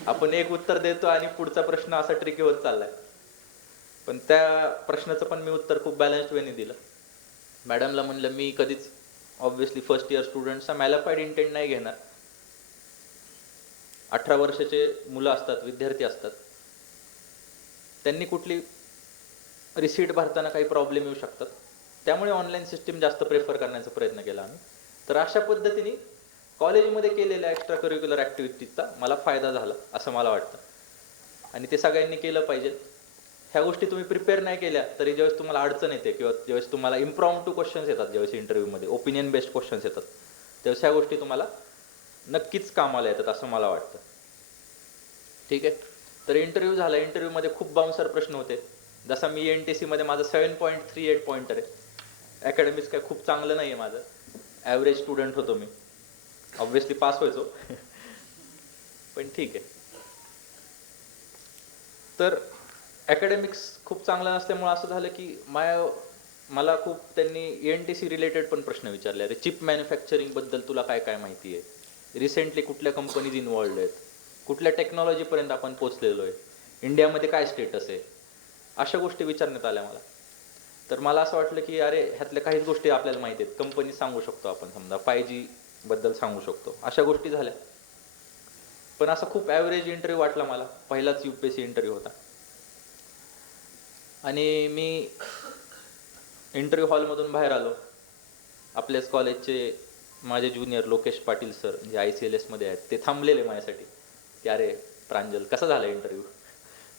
आपण एक उत्तर देतो आणि पुढचा प्रश्न असा ट्रिकी होत चाललाय. पण त्या प्रश्नाचं पण मी उत्तर खूप बॅलन्स्ड वेने दिलं. मॅडमला म्हणलं मी कधीच ऑब्व्हियसली फर्स्ट इयर स्टुडंट्सचा मॅलिफाईड इंटेंट नाही घेणार. 18 वर्षाचे मुलं असतात, विद्यार्थी असतात, त्यांनी कुठली रिसीट भरताना काही प्रॉब्लेम येऊ शकतात, त्यामुळे ऑनलाईन सिस्टीम जास्त प्रेफर करण्याचा प्रयत्न केला आम्ही. तर अशा पद्धतीने कॉलेजमध्ये केलेल्या एक्स्ट्रा करिक्युलर ॲक्टिव्हिटीजचा मला फायदा झाला असं मला वाटतं आणि ते सगळ्यांनी केलं पाहिजे. ह्या गोष्टी तुम्ही प्रिपेअर नाही केल्या तरी ज्यावेळेस तुम्हाला अडचण येते किंवा ज्यावेळेस तुम्हाला इम्प्रॉम्प्टू क्वेश्चन्स येतात, ज्यावेळेस इंटरव्ह्यूमध्ये ओपिनियन बेस्ड क्वेश्चन्स येतात, त्यावेळेस ह्या गोष्टी तुम्हाला नक्कीच कामाला येतात असं मला वाटतं. ठीक आहे. तर इंटरव्ह्यू झाला. इंटरव्ह्यूमध्ये खूप बाउन्सर प्रश्न होते. जसा मी NTC मध्ये माझं 7.38 पॉईंटर आहे. अकॅडमिक्स काय खूप चांगलं नाही आहे माझं, ॲव्हरेज स्टुडंट होतो मी. ऑब्व्हियसली पास व्हायचो पण ठीक आहे. तर अकॅडमिक्स खूप चांगलं नसल्यामुळे असं झालं की मला खूप त्यांनी NTC रिलेटेड पण प्रश्न विचारले. अरे चिप मॅन्युफॅक्चरिंगबद्दल तुला काय काय माहिती आहे, रिसेंटली कुठल्या कंपनीज इन्वॉल्ड आहेत, कुठल्या टेक्नॉलॉजीपर्यंत आपण पोचलेलो आहे, इंडियामध्ये काय स्टेटस आहे, अशा गोष्टी विचारण्यात आल्या मला. तर मला असं वाटलं की अरे ह्यातल्या काहीच गोष्टी आपल्याला माहिती आहेत, कंपनी सांगू शकतो आपण, समजा 5G बद्दल सांगू शकतो, अशा गोष्टी झाल्या. पण असा खूप ॲव्हरेज इंटरव्ह्यू वाटला मला. पहिलाच UPSC इंटरव्ह्यू होता आणि मी इंटरव्ह्यू हॉलमधून बाहेर आलो. आपल्याच कॉलेजचे माझे ज्युनियर लोकेश पाटील सर, जे ICLS मध्ये आहेत, ते थांबलेले माझ्यासाठी की अरे प्रांजल कसा झाला इंटरव्ह्यू.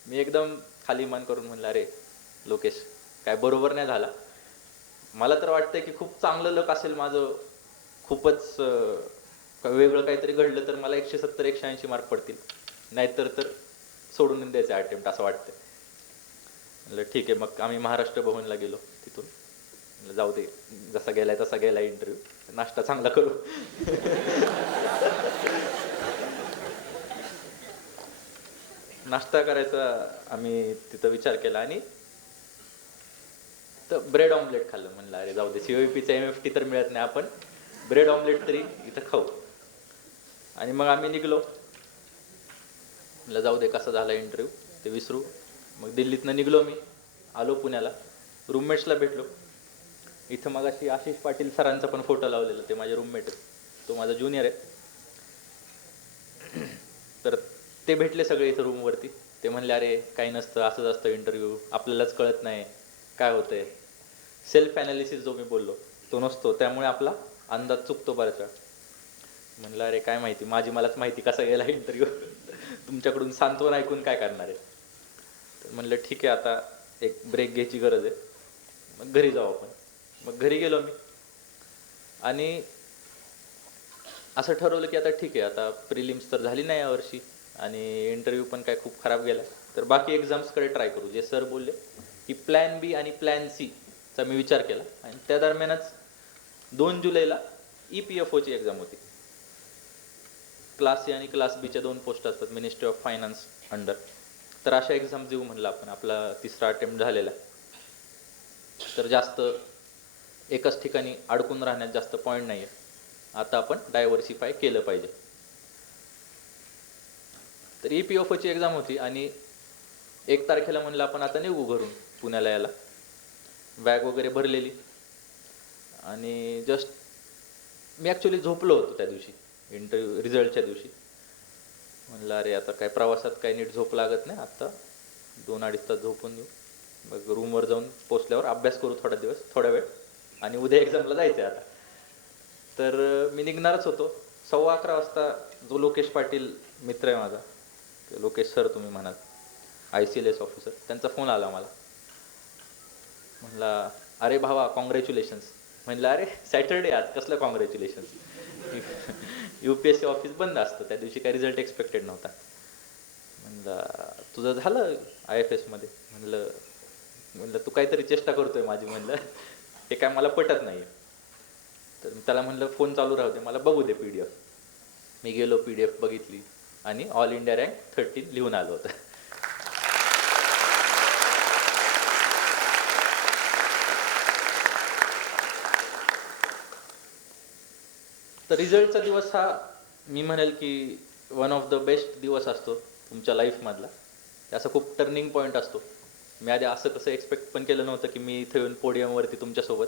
मी एकदम खाली मान करून म्हणलं अरे लोकेश काय बरोबर नाही झाला, मला तर वाटतंय की खूप चांगलं लक असेल माझं, खूपच वेगळं काहीतरी घडलं तर मला 170-180 मार्क पडतील, नाहीतर तर सोडून द्यायचं अटेम्प्ट असं वाटतंय. म्हणलं ठीक आहे. मग आम्ही महाराष्ट्र भवनला गेलो. तिथून म्हणलं जाऊ दे, जसा गेलाय तसा गेलाय इंटरव्ह्यू, नाश्ता चांगला करू. नाश्ता करायचा आम्ही तिथं विचार केला आणि तर ब्रेड ऑमलेट खाल्लं. म्हणलं अरे जाऊ दे, COEPचा MFT तर मिळत नाही, आपण ब्रेड ऑमलेट तरी इथं खाऊ. आणि मग आम्ही निघलो. म्हणलं जाऊ दे, कसा झाला इंटरव्ह्यू ते विसरू. मग दिल्लीतनं निघलो. मी आलो पुण्याला, रूममेट्सला भेटलो. इथं मग अशी आशिष पाटील सरांचा पण फोटो लावलेला, ते माझे रूममेट आहेत, तो माझा ज्युनियर आहे. तर ते भेटले सगळे इथं रूमवरती. ते म्हणले अरे काही नसतं, असंच असतं इंटरव्ह्यू, आपल्यालाच कळत नाही काय होतंय. सेल्फ ॲनालिसिस जो मी बोललो तो नसतो, त्यामुळे आपला अंदाज चुकतो बऱ्याच वेळा. म्हणलं अरे काय माहिती, मलाच माहिती कसा गेला इंटरव्ह्यू, तुमच्याकडून सांत्वन ऐकून काय करणार आहे. तर म्हणलं ठीक आहे, आता एक ब्रेक घ्यायची गरज आहे, मग घरी जाऊ आपण. मग घरी गेलो मी आणि असं ठरवलं की आता ठीक आहे, आता प्रिलिम्स तर झाली नाही यावर्षी आणि इंटरव्ह्यू पण काय खूप खराब गेला, तर बाकी एक्झाम्सकडे ट्राय करू. जे सर बोलले की प्लॅन बी आणि प्लॅन सी चा मी विचार केला आणि त्या दरम्यानच 2 जुलैला EPFOची एक्झाम होती. क्लास सी आणि क्लास बीच्या 2 पोस्ट असतात मिनिस्ट्री ऑफ फायनान्स अंडर. तर अशा एक्झाम देऊ म्हणलं आपण, आपला 3रा अटेम्प्ट झालेला आहे. तर जास्त एकच ठिकाणी अडकून राहण्यात जास्त पॉईंट नाही आहे, आता आपण डायव्हर्सिफाय केलं पाहिजे. तर EPFOची एक्झाम होती आणि 1 तारखेला म्हणलं आपण आता निघू घरून पुण्याला यायला. बॅग वगैरे भरलेली आणि जस्ट मी ॲक्च्युली झोपलो होतो त्या दिवशी, इंटरव्ह्यू रिझल्टच्या दिवशी. म्हणलं अरे आता काय प्रवासात काही नीट झोप लागत नाही, आत्ता 2-2.5 तास झोपून देऊ, मग रूमवर जाऊन पोचल्यावर अभ्यास करू थोडा वेळ आणि उद्या एक्झामला जायचं आहे आता. तर मी निघणारच होतो. 11:15 वाजता जो लोकेश पाटील मित्र आहे माझा, लोकेश सर तुम्ही म्हणाल, ICLS ऑफिसर, त्यांचा फोन आला मला. म्हणला अरे भावा कॉंग्रॅच्युलेशन्स. म्हणलं अरे सॅटर्डे आज, कसलं कॉंग्रॅच्युलेशन्स, UPSC ऑफिस बंद असतं त्या दिवशी, काही रिझल्ट एक्सपेक्टेड नव्हता. म्हणलं तुझं झालं IFS मध्ये. म्हणलं तू काहीतरी चेष्टा करतोय माझी, म्हणलं हे काय मला पटत नाही. तर त्याला म्हणलं फोन चालू राहू दे, मला बघू दे PDF. मी गेलो, PDF बघितली आणि ऑल इंडिया रँक 13 लिहून आलं होतं. तर रिझल्टचा दिवस हा मी म्हणेल की वन ऑफ द बेस्ट दिवस असतो तुमच्या लाईफमधला. असा खूप टर्निंग पॉईंट असतो. मी आधी असं कसं एक्सपेक्ट पण केलं नव्हतं की मी इथे येऊन पोडियमवरती तुमच्यासोबत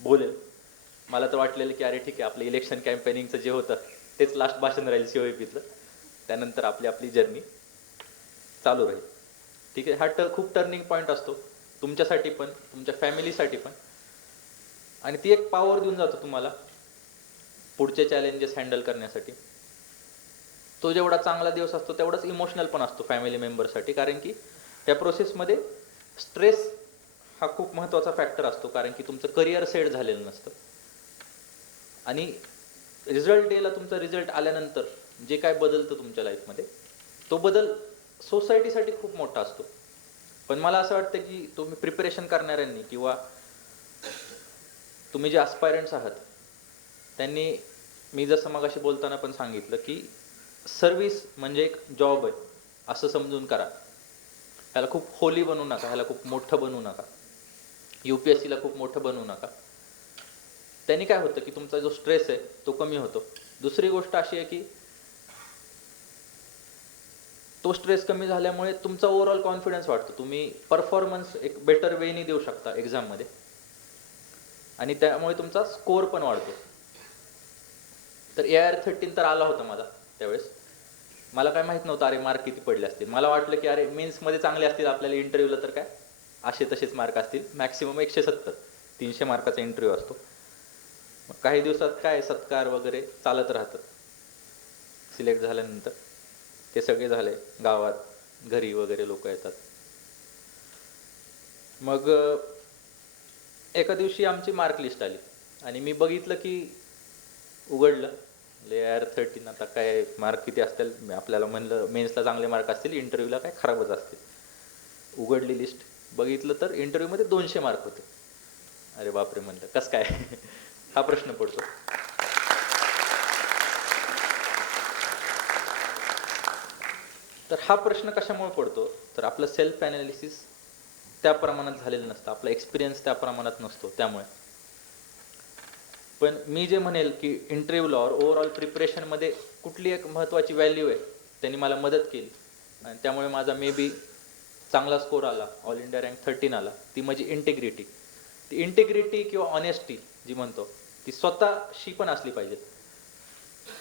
बोलेल. मला तर वाटलेलं की अरे ठीक आहे, आपलं इलेक्शन कॅम्पेनिंगचं जे होतं तेच लास्ट भाषण राहील COEPतलं, त्यानंतर आपली जर्नी चालू राहील. ठीक आहे, हा खूप टर्निंग पॉईंट असतो तुमच्यासाठी पण, तुमच्या फॅमिलीसाठी पण, आणि ती एक पॉवर देऊन जातो तुम्हाला पुढचे चॅलेंजेस हँडल करण्यासाठी. तो जेवढा चांगला दिवस असतो तेवढाच इमोशनल पण असतो फॅमिली मेंबरसाठी, कारण की त्या प्रोसेसमध्ये स्ट्रेस हा खूप महत्त्वाचा फॅक्टर असतो, कारण की तुमचं करिअर सेट झालेलं नसतं आणि रिझल्ट डेला तुमचा रिझल्ट आल्यानंतर जे काय बदलतं तुमच्या लाईफमध्ये, तो बदल सोसायटीसाठी खूप मोठा असतो. पण मला असं वाटतं की तुम्ही प्रिपरेशन करणाऱ्यांनी किंवा तुम्ही जे ॲस्पायरंट्स आहात त्यांनी, मी जसं मगाशी बोलताना पण सांगितलं की सर्व्हिस म्हणजे एक जॉब आहे असं समजून करा. ह्याला खूप होली बनवू नका, ह्याला खूप मोठं बनवू नका, UPSCला खूप मोठं बनवू नका. त्यांनी काय होतं की तुमचा जो स्ट्रेस आहे तो कमी होतो. दुसरी गोष्ट अशी आहे की तो स्ट्रेस कमी झाल्यामुळे तुमचा ओव्हरऑल कॉन्फिडन्स वाढतो. तुम्ही परफॉर्मन्स एक बेटर वेनी देऊ शकता एक्झाममध्ये आणि त्यामुळे तुमचा स्कोअर पण वाढतो. तर AR13 तर आला होता माझा त्यावेळेस. मला काय माहीत नव्हतं अरे मार्क किती पडले असतील. मला वाटलं की अरे मेन्समध्ये चांगले असतील, आपल्याला इंटरव्ह्यूला तर काय असे तसेच मार्क असतील, मॅक्सिमम 170, 300 मार्काचा इंटरव्ह्यू असतो. मग काही दिवसात काय सत्कार वगैरे चालत राहतात. सिलेक्ट झाल्यानंतर ते सगळे झाले, गावात घरी वगैरे लोक येतात. मग एका दिवशी आमची मार्क लिस्ट आली आणि मी बघितलं की उघडलं AR13, आता काय मार्क किती असतील, आपल्याला म्हणलं मेन्सला चांगले मार्क असतील, इंटरव्ह्यूला काय खराबच असतील. उघडली लिस्ट, बघितलं तर इंटरव्ह्यूमध्ये 200 मार्क होते. अरे बापरे, म्हणलं कसं काय हा प्रश्न पडतो. तर हा प्रश्न कशामुळे पडतो, तर आपलं सेल्फ ॲनालिसिस त्या प्रमाणात झालेलं नसतं, आपला एक्सपिरियन्स त्या प्रमाणात नसतो. त्यामुळे पण मी जे म्हणेल की इंटरव्ह्यूला और ओव्हरऑल प्रिपरेशनमध्ये कुठली एक महत्त्वाची व्हॅल्यू आहे, त्यांनी मला मदत केली आणि त्यामुळे माझा मे बी चांगला स्कोर आला, ऑल इंडिया रँक 13 आला, ती माझी इंटिग्रिटी. ती इंटिग्रिटी किंवा ऑनेस्टी जी म्हणतो ती स्वतःशी पण असली पाहिजे.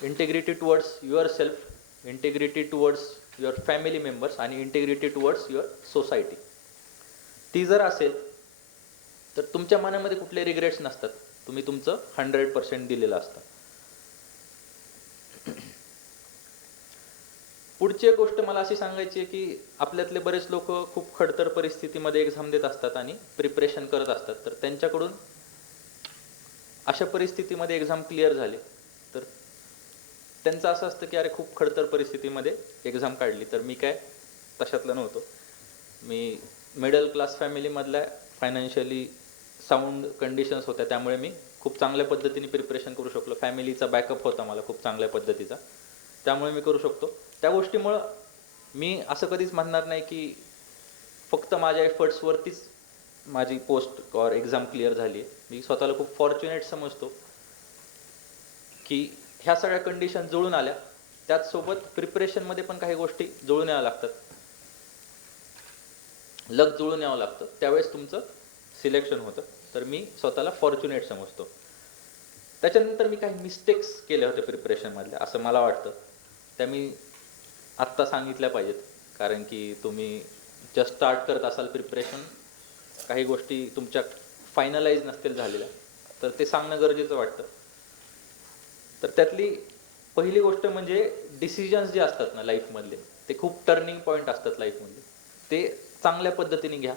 Integrity towards your self, integrity towards your family members आणि इंटिग्रिटी टुवर्ड्स युअर सोसायटी. ती जर असेल तर तुमच्या मनामध्ये कुठले रिग्रेट्स नसतात. तुम्ही तुमचं 100% दिलेलं असतं. पुढची एक गोष्ट मला अशी सांगायची आहे की आपल्यातले बरेच लोक खूप खडतर परिस्थितीमध्ये एक्झाम देत असतात आणि प्रिपरेशन करत असतात. तर त्यांच्याकडून अशा परिस्थितीमध्ये एक्झाम क्लिअर झाले तर त्यांचं असं असतं की अरे खूप खडतर परिस्थितीमध्ये एक्झाम काढली. तर मी काय तशातलं नव्हतो. मी मिडल क्लास फॅमिलीमधल्या फायनान्शियली साऊंड कंडिशन्स होत्या, त्यामुळे मी खूप चांगल्या पद्धतीने प्रिपरेशन करू शकलो. फॅमिलीचा बॅकअप होता मला खूप चांगल्या पद्धतीचा, त्यामुळे मी करू शकतो. त्या गोष्टीमुळं मी असं कधीच म्हणणार नाही की फक्त माझ्या एफर्ट्सवरतीच माझी पोस्ट और एक्झाम क्लिअर झाली आहे. मी स्वतःला खूप फॉर्च्युनेट समजतो की ह्या सगळ्या कंडिशन जुळून आल्या. त्याचसोबत प्रिपरेशनमध्ये पण काही गोष्टी जुळून याव्या लागतात, लक जुळून यावं लागतं, त्यावेळेस तुमचं सिलेक्शन होतं. तर मी स्वतःला फॉर्च्युनेट समजतो. त्याच्यानंतर मी काही मिस्टेक्स केल्या होत्या प्रिपरेशनमधल्या असं मला वाटतं. त्या मी आत्ता सांगितल्या पाहिजेत, कारण की तुम्ही जस्ट स्टार्ट करत असाल प्रिपरेशन, काही गोष्टी तुमच्या फायनलाइज नसतील झालेल्या, तर ते सांगणं गरजेचं वाटतं. तर त्यातली पहिली गोष्ट म्हणजे डिसिजन्स जे असतात ना लाईफमधले, ते खूप टर्निंग पॉईंट असतात लाईफमधले. ते चांगल्या पद्धतीने घ्या.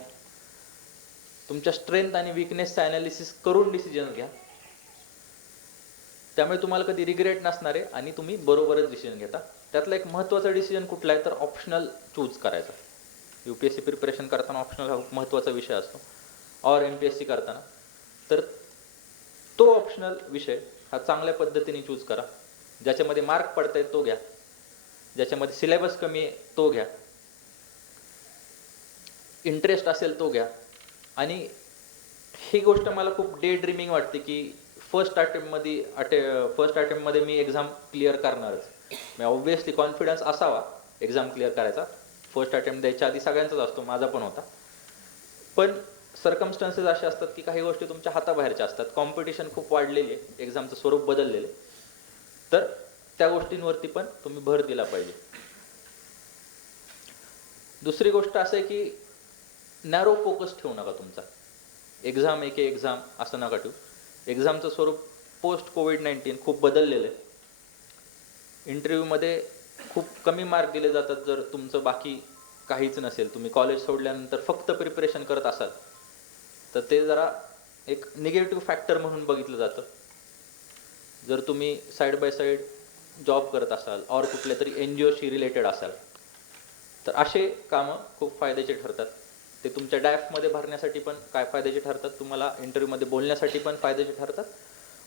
तुमच्या स्ट्रेंथ आणि विकनेसचं ॲनालिसिस करून डिसिजन घ्या. त्यामुळे तुम्हाला कधी रिग्रेट नसणार आहे आणि तुम्ही बरोबरच डिसिजन घेता. त्यातला एक महत्त्वाचा डिसिजन कुठला आहे तर ऑप्शनल चूज करायचा. UPSC प्रिपरेशन करताना ऑप्शनल हा खूप महत्त्वाचा विषय असतो, और MPSC करताना. तर तो ऑप्शनल विषय हा चांगल्या पद्धतीने चूज करा. ज्याच्यामध्ये मार्क पडतायत तो घ्या, ज्याच्यामध्ये सिलेबस कमी आहे तो घ्या, इंटरेस्ट असेल तो घ्या. आणि ही गोष्ट मला खूप डे ड्रीमिंग वाटते की फर्स्ट अटेम्प्टमध्ये मी एक्झाम क्लिअर करणारच. मी ऑब्व्हियसली कॉन्फिडन्स असावा एक्झाम क्लिअर करायचा. फर्स्ट अटेम्प्ट द्यायच्या आधी सगळ्यांचाच असतो, माझा पण होता. पण सर्कमस्टन्सेस असे असतात की काही गोष्टी तुमच्या हाताबाहेरच्या असतात. कॉम्पिटिशन खूप वाढलेली आहे, एक्झामचं स्वरूप बदललेलं आहे. तर त्या गोष्टींवरती पण तुम्ही भर दिला पाहिजे. दुसरी गोष्ट असं आहे की नॅरो फोकस ठेवू नका तुमचा. एक्झाम एके एक्झाम असं नका ठेवू. एक्झामचं स्वरूप पोस्ट कोविड-19 खूप बदललेलं आहे. इंटरव्ह्यूमध्ये खूप कमी मार्क दिले जातात जर तुमचं बाकी काहीच नसेल. तुम्ही कॉलेज सोडल्यानंतर फक्त प्रिपरेशन करत असाल तर ते जरा एक निगेटिव्ह फॅक्टर म्हणून बघितलं जातं. जर तुम्ही साईड बाय साईड जॉब करत असाल और कुठल्या तरी NGOशी रिलेटेड असाल तर असे कामं खूप फायद्याचे ठरतात. ते तुमच्या डॅफमध्ये भरण्यासाठी पण काय फायद्याचे ठरतात, तुम्हाला इंटरव्ह्यूमध्ये बोलण्यासाठी पण फायद्याचे ठरतात.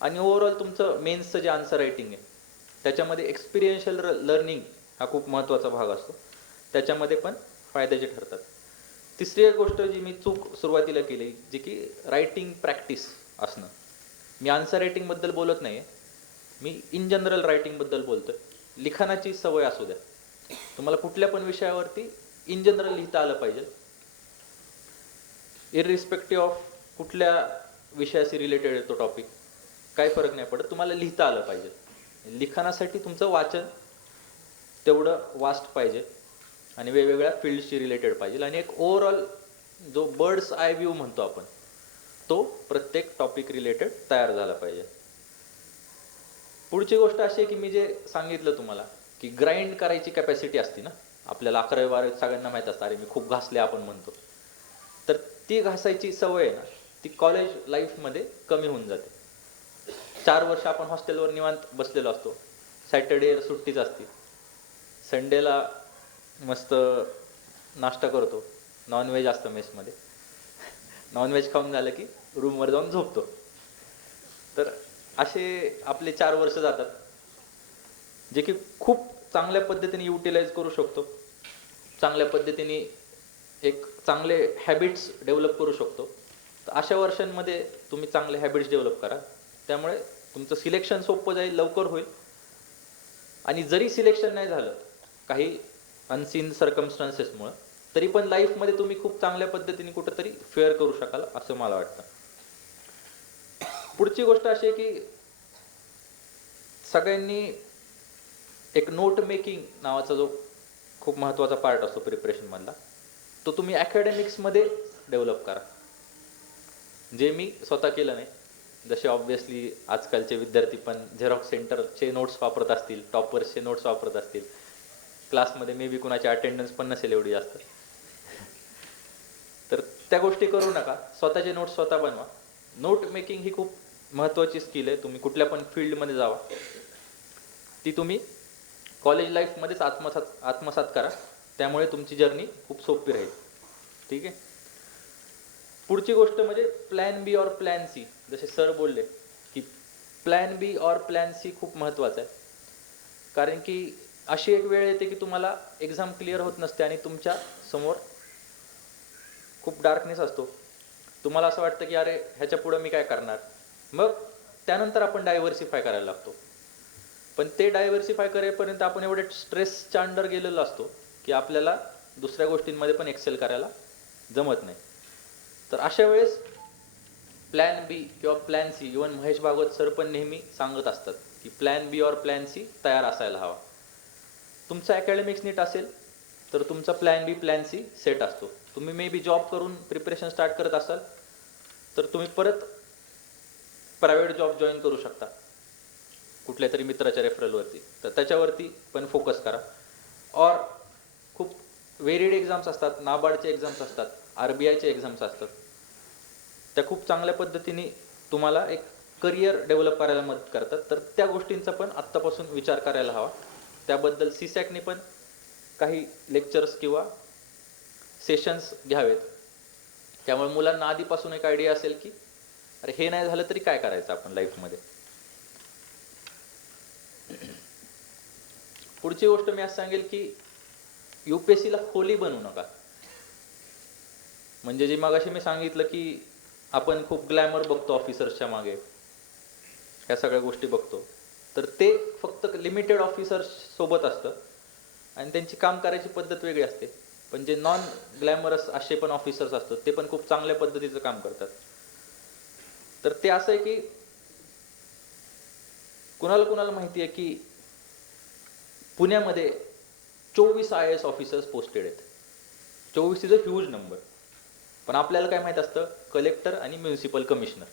आणि ओव्हरऑल तुमचं मेन्सचं जे आन्सर रायटिंग आहे त्याच्यामध्ये एक्सपिरियन्शियल लर्निंग हा खूप महत्त्वाचा भाग असतो, त्याच्यामध्ये पण फायद्याचे ठरतात. तिसरी एक गोष्ट जी मी चूक सुरुवातीला केली, जी की रायटिंग प्रॅक्टिस असणं. मी आन्सर रायटिंगबद्दल बोलत नाही आहे, मी इन जनरल रायटिंगबद्दल बोलतोय. लिखाणाची सवय असू द्या. तुम्हाला कुठल्या पण विषयावरती इन जनरल लिहिता आलं पाहिजे, इररिस्पेक्टिव्ह ऑफ कुठल्या विषयाशी रिलेटेड आहे तो टॉपिक, काही फरक नाही पडत, तुम्हाला लिहिता आलं पाहिजे. लिखाणासाठी तुमचं वाचन तेवढं वास्ट पाहिजे आणि वेगवेगळ्या फील्डशी रिलेटेड पाहिजे. आणि एक ओव्हरऑल जो बर्ड्स आय व्ह्यू म्हणतो आपण, तो प्रत्येक टॉपिक रिलेटेड तयार झाला पाहिजे. पुढची गोष्ट अशी आहे की मी जे सांगितलं तुम्हाला की ग्राइंड करायची कॅपॅसिटी असते ना आपल्याला, 11वी-12वीत सगळ्यांना माहीत असतं, अरे मी खूप घासले आपण म्हणतो. तर ती घासायची सवय आहे ना, ती कॉलेज लाईफमध्ये कमी होऊन जाते. 4 वर्ष आपण हॉस्टेलवर निवांत बसलेलो असतो, सॅटर्डे सुट्टीच असते, संडेला मस्त नाश्ता करतो, नॉनव्हेज असतं मेसमध्ये, नॉनव्हेज खाऊन झालं की रूमवर जाऊन झोपतो. तर असे आपले 4 वर्ष जातात, जे की खूप चांगल्या पद्धतीने युटिलाइज करू शकतो, चांगल्या पद्धतीने एक चांगले हॅबिट्स डेव्हलप करू शकतो. तर अशा वर्षांमध्ये तुम्ही चांगले हॅबिट्स डेव्हलप करा, त्यामुळे तुमचं सिलेक्शन सोपं जाईल, लवकर होईल. आणि जरी सिलेक्शन नाही झालं काही अनसीन सर्कमस्टन्सेसमुळं, तरी पण लाईफमध्ये तुम्ही खूप चांगल्या पद्धतीने कुठंतरी फेअर करू शकाल असं मला वाटतं. पुढची गोष्ट अशी आहे की सगळ्यांनी एक नोट मेकिंग नावाचा जो खूप महत्त्वाचा पार्ट असतो प्रिपरेशनमधला, तो तुम्ही अकॅडमिक्समध्ये डेव्हलप करा. जे मी स्वतः केलं नाही. जसे ऑब्व्हियसली आजकालचे विद्यार्थी पण झेरॉक्स सेंटरचे नोट्स वापरत असतील, टॉपर्सचे नोट्स वापरत असतील, क्लासमध्ये मे बी कुणाची अटेंडन्स पण नसेल एवढी जास्त, तर त्या गोष्टी करू नका. स्वतःचे नोट्स स्वतः बनवा. नोट मेकिंग ही खूप महत्त्वाची स्किल आहे. तुम्ही कुठल्या पण फील्डमध्ये जावा, ती तुम्ही कॉलेज लाईफमध्येच आत्मसात करा. त्यामुळे तुमची जर्नी खूप सोपी राहील. ठीक आहे. पुढची गोष्ट म्हणजे प्लॅन बी और प्लॅन सी. जसे सर बोलले की प्लॅन बी और प्लॅन सी खूप महत्त्वाचं आहे. कारण की अशी एक वेळ येते की तुम्हाला एक्झाम क्लिअर होत नसते आणि तुमच्या समोर खूप डार्कनेस असतो. तुम्हाला असं वाटतं की अरे ह्याच्या पुढं मी काय करणार. मग त्यानंतर आपण डायव्हर्सिफाय करायला लागतो. पण ते डायव्हर्सिफाय करेपर्यंत आपण एवढे स्ट्रेसच्या अंडर गेलेलो असतो की आपल्याला दुसऱ्या गोष्टींमध्ये पण एक्सेल करायला जमत नाही. तर अशा वेळेस प्लॅन बी किंवा plan C, even Mahesh Bhagwat sir पण नेहमी सांगत असतात की प्लॅन बी और प्लॅन सी तयार असायला हवा. तुमचं अकॅडमिक्स नीट असेल तर तुमचा प्लॅन बी प्लॅन सी सेट असतो. तुम्ही मे बी जॉब करून प्रिपरेशन स्टार्ट करत असाल तर तुम्ही परत प्रायव्हेट जॉब जॉईन करू शकता कुठल्या तरी मित्राच्या रेफरलवरती. तर त्याच्यावरती पण फोकस करा. और खूप वेरिड एक्झाम्स असतात, नाबार्डचे एक्झाम्स असतात, RBIचे एक्झाम्स असतात. त्या खूप चांगल्या पद्धतीने तुम्हाला एक करिअर डेव्हलप करायला मदत करतात. तर त्या गोष्टींचा पण आत्तापासून विचार करायला हवा. त्याबद्दल CSATने पण काही लेक्चर्स किंवा सेशन्स घ्यावेत. त्यामुळे मुलांना आधीपासून एक आयडिया असेल की अरे हे नाही झालं तरी काय करायचं आपण लाईफमध्ये. पुढची गोष्ट मी असं सांगेल की UPSCला खोली बनवू नका. म्हणजे जे मगाशी मी सांगितलं की आपण खूप ग्लॅमर बघतो ऑफिसर्सच्या मागे, ह्या सगळ्या गोष्टी बघतो, तर ते फक्त लिमिटेड ऑफिसर्स सोबत असतं आणि त्यांची काम करायची पद्धत वेगळी असते. पण जे नॉन ग्लॅमरस असे पण ऑफिसर्स असतात ते पण खूप चांगल्या पद्धतीचं काम करतात. तर ते असं आहे की कुणाला माहिती आहे की पुण्यामध्ये 24 IAS ऑफिसर्स पोस्टेड आहेत. 24 इज अ ह्यूज नंबर. पण आपल्याला काय माहित असतं, कलेक्टर आणि म्युन्सिपल कमिशनर,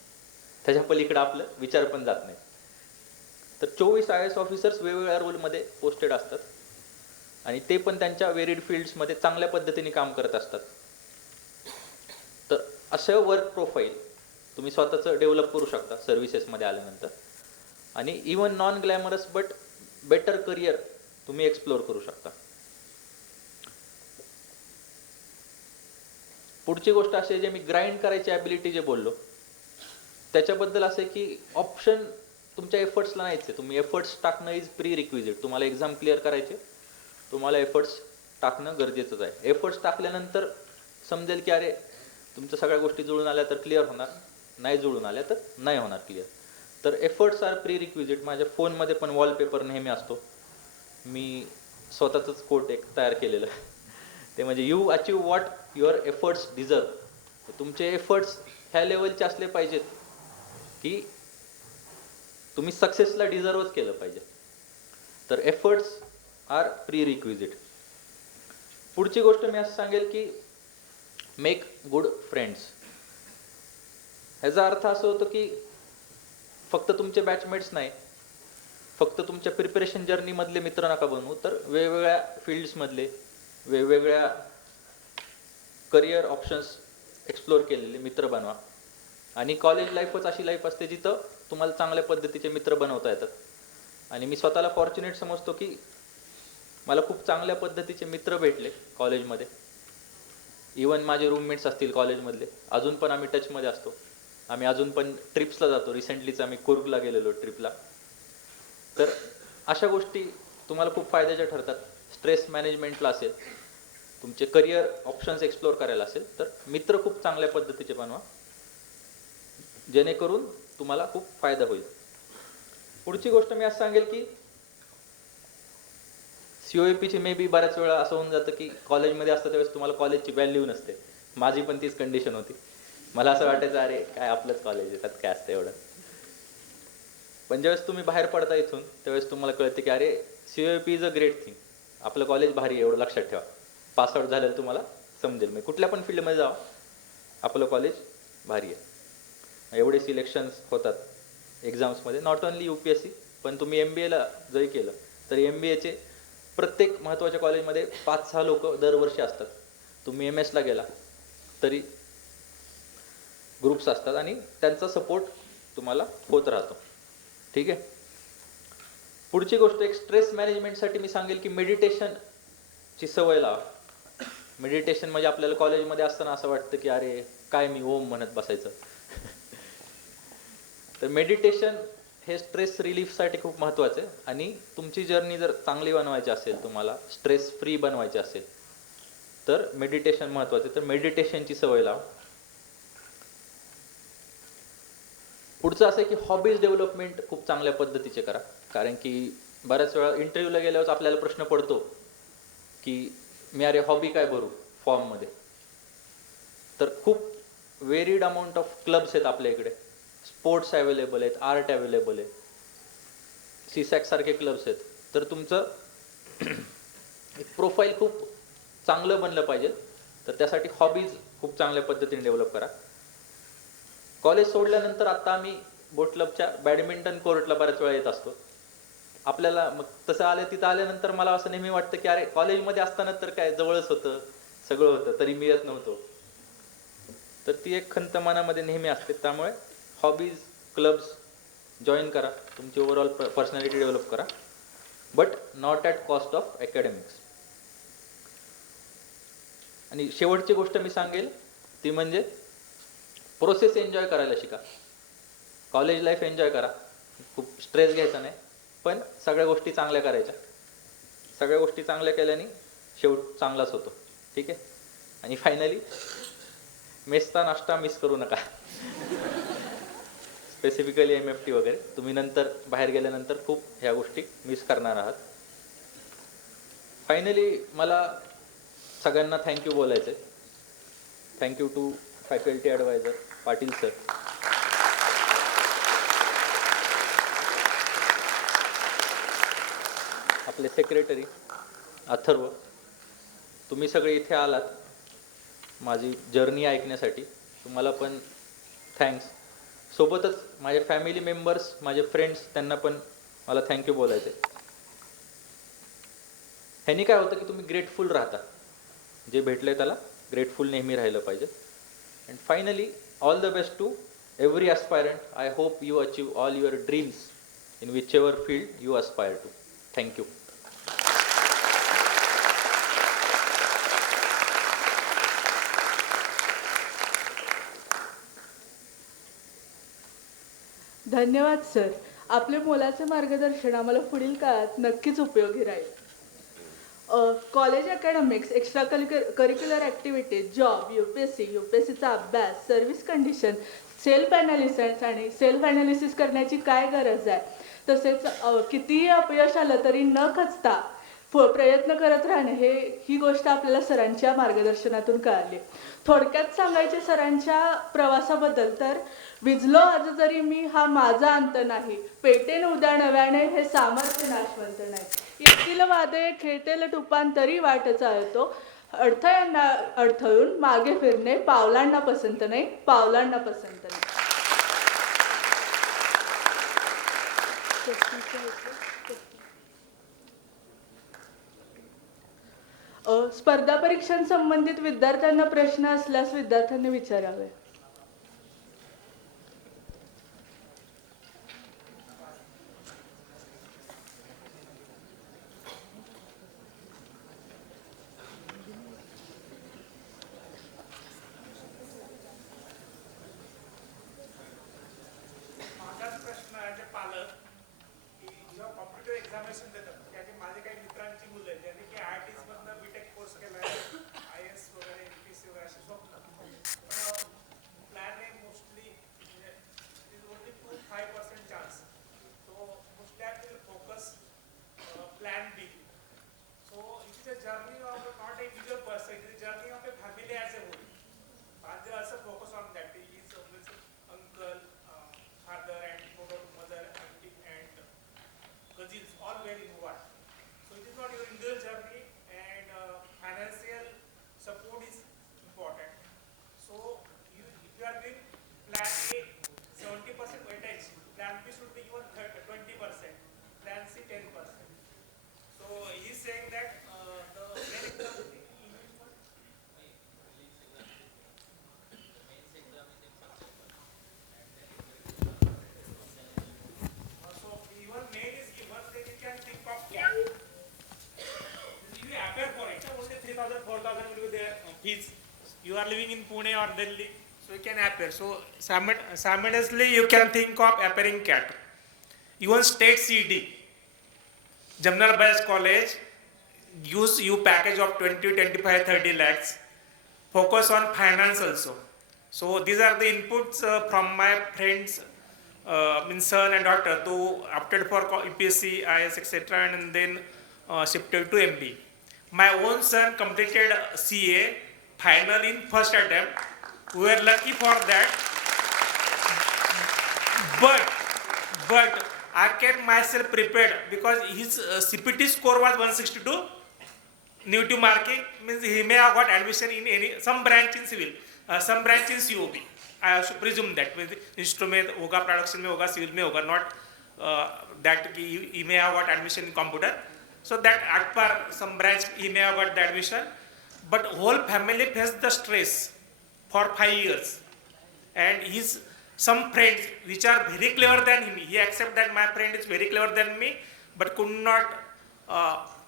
त्याच्या पलीकडे आपलं विचार पण जात नाही. तर 24 IAS ऑफिसर्स वेगवेगळ्या रोलमध्ये पोस्टेड असतात आणि ते पण त्यांच्या वेरिड फील्ड्समध्ये चांगल्या पद्धतीने काम करत असतात. तर असं वर्क प्रोफाईल तुम्ही स्वतःचं डेव्हलप करू शकता सर्व्हिसेसमध्ये आल्यानंतर. आणि even non glamorous but better career तुम्ही एक्सप्लोअर करू शकता. पुढची गोष्ट अशी आहे, जे मी ग्राइंड करायची ॲबिलिटी जे बोललो त्याच्याबद्दल असं आहे की ऑप्शन तुमच्या एफर्ट्सला नाहीच आहे. तुम्ही एफर्ट्स टाकणं इज प्री रिक्विजिट. तुम्हाला एक्झाम क्लिअर करायचे, तुम्हाला एफर्ट्स टाकणं गरजेचंच आहे. एफर्ट्स टाकल्यानंतर समजेल की अरे तुमच्या सगळ्या गोष्टी जुळून आल्या तर क्लिअर होणार, नाही जुळून आल्या तर नाही होणार क्लिअर. तर एफर्ट्स आर प्री रिक्विजिट. माझ्या फोनमध्ये पण वॉलपेपर नेहमी असतो. मी स्वतःचंच कोट एक तयार केलेलं, ते म्हणजे you achieve what your efforts deserve. तुमचे एफर्ट्स ह्या लेवलचे असले पाहिजेत की तुम्ही सक्सेसला डिझर्वच केलं पाहिजे. तर एफर्ट्स आर प्री रिक्विजिट. पुढची गोष्ट मी असं सांगेल की मेक गुड फ्रेंड्स. ह्याचा अर्थ असं होतं की फक्त तुमचे बॅचमेट्स नाही, फक्त तुमच्या प्रिपरेशन जर्नीमधले मित्र नका बनवू, तर वेगवेगळ्या फील्ड्समधले, वेगवेगळ्या करिअर ऑप्शन्स एक्सप्लोअर केलेले मित्र बनवा. आणि कॉलेज लाईफच अशी लाईफ असते जिथं तुम्हाला चांगल्या पद्धतीचे मित्र बनवता येतात. आणि मी स्वतःला फॉर्च्युनेट समजतो की मला खूप चांगल्या पद्धतीचे मित्र भेटले कॉलेजमध्ये. इवन माझे रूममेट्स असतील कॉलेजमधले, अजून पण आम्ही टचमध्ये असतो. आम्ही अजून पण ट्रिप्सला जातो. रिसेंटलीच आम्ही कुर्गला गेलेलो ट्रिपला. तर अशा गोष्टी तुम्हाला खूप फायद्याच्या ठरतात. स्ट्रेस मॅनेजमेंटला असेल, तुमचे करिअर ऑप्शन्स एक्सप्लोअर करायला असेल, तर मित्र खूप चांगल्या पद्धतीचे बनवा, जेणेकरून तुम्हाला खूप फायदा होईल. पुढची गोष्ट मी असं सांगेल की COAPची मे बी बऱ्याच वेळा असं होऊन जातं की कॉलेजमध्ये असतं त्यावेळेस तुम्हाला कॉलेजची व्हॅल्यू नसते. माझी पण तीच कंडिशन होती. मला असं वाटायचं अरे काय आपलंच कॉलेज आहे, त्यात काय असतं एवढं. पण ज्यावेळेस तुम्ही बाहेर पडता इथून त्यावेळेस तुम्हाला कळते की अरे COAP is a great thing. आपलं कॉलेज भारी आहे एवढं लक्षात ठेवा. पासआउट झालेलं तुम्हाला समजेल. म्हणजे कुठल्या पण फील्डमध्ये जावा, आपलं कॉलेज भारी आहे. एवढे सिलेक्शन्स होतात एक्झाम्समध्ये, नॉट ओन्ली UPSC, पण तुम्ही MBAला जरी केलं तरी MBAचे प्रत्येक महत्त्वाच्या कॉलेजमध्ये 5-6 लोक दरवर्षी असतात. तुम्ही MS ला गेला तरी ग्रुप्स असतात आणि त्यांचा सपोर्ट तुम्हाला होत राहतो. ठीक आहे. पुढची गोष्ट, एक स्ट्रेस मॅनेजमेंटसाठी मी सांगेल की मेडिटेशनची सवय लावा. मेडिटेशन म्हणजे आपल्याला कॉलेजमध्ये असताना असं वाटतं की अरे काय मी ओम म्हणत बसायचं. तर मेडिटेशन हे स्ट्रेस रिलीफसाठी खूप महत्त्वाचं आहे. आणि तुमची जर्नी जर चांगली बनवायची असेल, तुम्हाला स्ट्रेस फ्री बनवायची असेल, तर मेडिटेशन महत्त्वाचं आहे. तर मेडिटेशनची सवय लावा. पुढचं असं आहे की हॉबीज डेव्हलपमेंट खूप चांगल्या पद्धतीचे करा. कारण की बऱ्याच वेळा इंटरव्ह्यूला गेल्यावर आपल्याला प्रश्न पडतो की मी अरे हॉबी काय भरू फॉर्ममध्ये. तर खूप व्हेरीड अमाऊंट ऑफ क्लब्स आहेत आपल्या इकडे. स्पोर्ट्स अवेलेबल आहेत, आर्ट अवेलेबल आहे, CSAC सारखे क्लब्स आहेत. तर तुमचं एक प्रोफाईल खूप चांगलं बनलं पाहिजे. तर त्यासाठी हॉबीज खूप चांगल्या पद्धतीने डेव्हलप करा. कॉलेज सोडल्यानंतर आता आम्ही बोट क्लबच्या बॅडमिंटन कोर्टला बऱ्याच वेळा येत असतो. आपल्याला मग तसं तिथं आल्यानंतर मला असं नेहमी वाटतं की अरे कॉलेजमध्ये असताना तर काय जवळच होतं, सगळं होतं, तरी मी येत नव्हतो. तर ती एक खंत मनामध्ये नेहमी असते. त्यामुळे हॉबीज क्लब्स जॉईन करा, तुमची ओव्हरऑल पर्सनॅलिटी डेव्हलप करा, but not at cost of academics. आणि शेवटची गोष्ट मी सांगेल ती म्हणजे प्रोसेस एन्जॉय करायला शिका. कॉलेज लाईफ एन्जॉय करा, खूप स्ट्रेस घ्यायचा नाही, पण सगळ्या गोष्टी चांगल्या करायच्या. सगळ्या गोष्टी चांगल्या केल्याने शेवट चांगलाच होतो. ठीक आहे. आणि फायनली मेसचा नाश्ता मिस करू नका. स्पेसिफिकली MFT वगैरे तुम्ही नंतर बाहेर गेल्यानंतर खूप ह्या गोष्टी मिस करणार आहात. फायनली मला सगळ्यांना थँक्यू बोलायचं आहे. Thank you to faculty advisor Patil sir, आपले सेक्रेटरी अथर्व, तुम्ही सगळे इथे आलात माझी जर्नी ऐकण्यासाठी. तुम्हाला पण थँक्स. सोबतच माझे फॅमिली मेंबर्स, माझे फ्रेंड्स, त्यांना पण मला थँक्यू बोलायचे. ह्यानी काय होतं की तुम्ही ग्रेटफुल राहता. जे भेटलं आहे त्याला ग्रेटफुल नेहमी राहिलं पाहिजे. And finally all the best to every aspirant. I hope you achieve all your dreams in whichever field you aspire to. Thank you. धन्यवाद सर. आपले मोलाचे मार्गदर्शन आम्हाला पुढील काळात नक्कीच उपयोगी राहील. College academics, extra curricular activities, job, UPSCचा अभ्यास, सर्व्हिस कंडिशन, सेल्फ ॲनालिसिस आणि सेल्फ ॲनालिसिस करण्याची काय गरज आहे, तसेच कितीही अपयश आलं तरी न खचता प्रयत्न करत राहणे, ही गोष्ट आपल्याला सरांच्या मार्गदर्शनातून कळाली. थोडक्यात सांगायचे सरांच्या प्रवासाबद्दल तर, विझलो आज जरी मी हा माझा अंत नाही, पेटेन उद्या नव्याने हे सामर्थ्य नाशवंत नाही, येथील वादे खेळतेल टुपान तरी वाट चालतो, अडथळ्यांना अडथळून मागे फिरणे पावलांना पसंत नाही, पावलांना पसंत नाही. स्पर्धा परीक्षांसंबंधित विद्यार्थ्यांना प्रश्न असल्यास विद्यार्थ्यांनी विचारावे. माझाच प्रश्न आहे पालक की जेव्हा कॉम्प्युटर एक्झामिनेशन देतात, त्याचे माझे काही मित्रांची मुलं आहेत ज्यांनी की IITs मधनं BTech कोर्स केला आहे, IAS वगैरे UPSC वगैरे असे स्वप्न, पण प्लॅन ए मोस्टली म्हणजे only 2-5% chance, so mostly I will focus plan B. So it is a journey of not a individual person, it is a journey of a family as a whole. Father also focus on that. He is always uncle, father, and mother, auntie, and cousins, all very involved. plan B should be given 20%, plan C 10%. So he's saying that the main exam is in English one. So even main is given, then you can think of CAT. If you appear for it, only 3,000, 4,000 will be there fees. You are living in Pune or Delhi, so you can appear. So simultaneously you can think of appearing CAT. Even state CD, Jamnagar Boys College, use you package of 20, 25, 30 lakhs. Focus on finance also. So these are the inputs from my friends, means son and daughter, to opted for UPSC, IS, etc. and then shifted to MB. My own son completed CA final in first attempt. We were lucky for that. But I kept myself prepared because his CPT score was 162. Negative marking means he may have got admission in some branch in civil, some branch in COB. I presume that means instrument होगा, production में होगा, civil में होगा, not that he may have got admission in computer. So that at par some branch he may have got the admission, but whole family faced the stress for 5 years, and his some friends which are very clever than him. He accept that my friend is very clever than me, but could not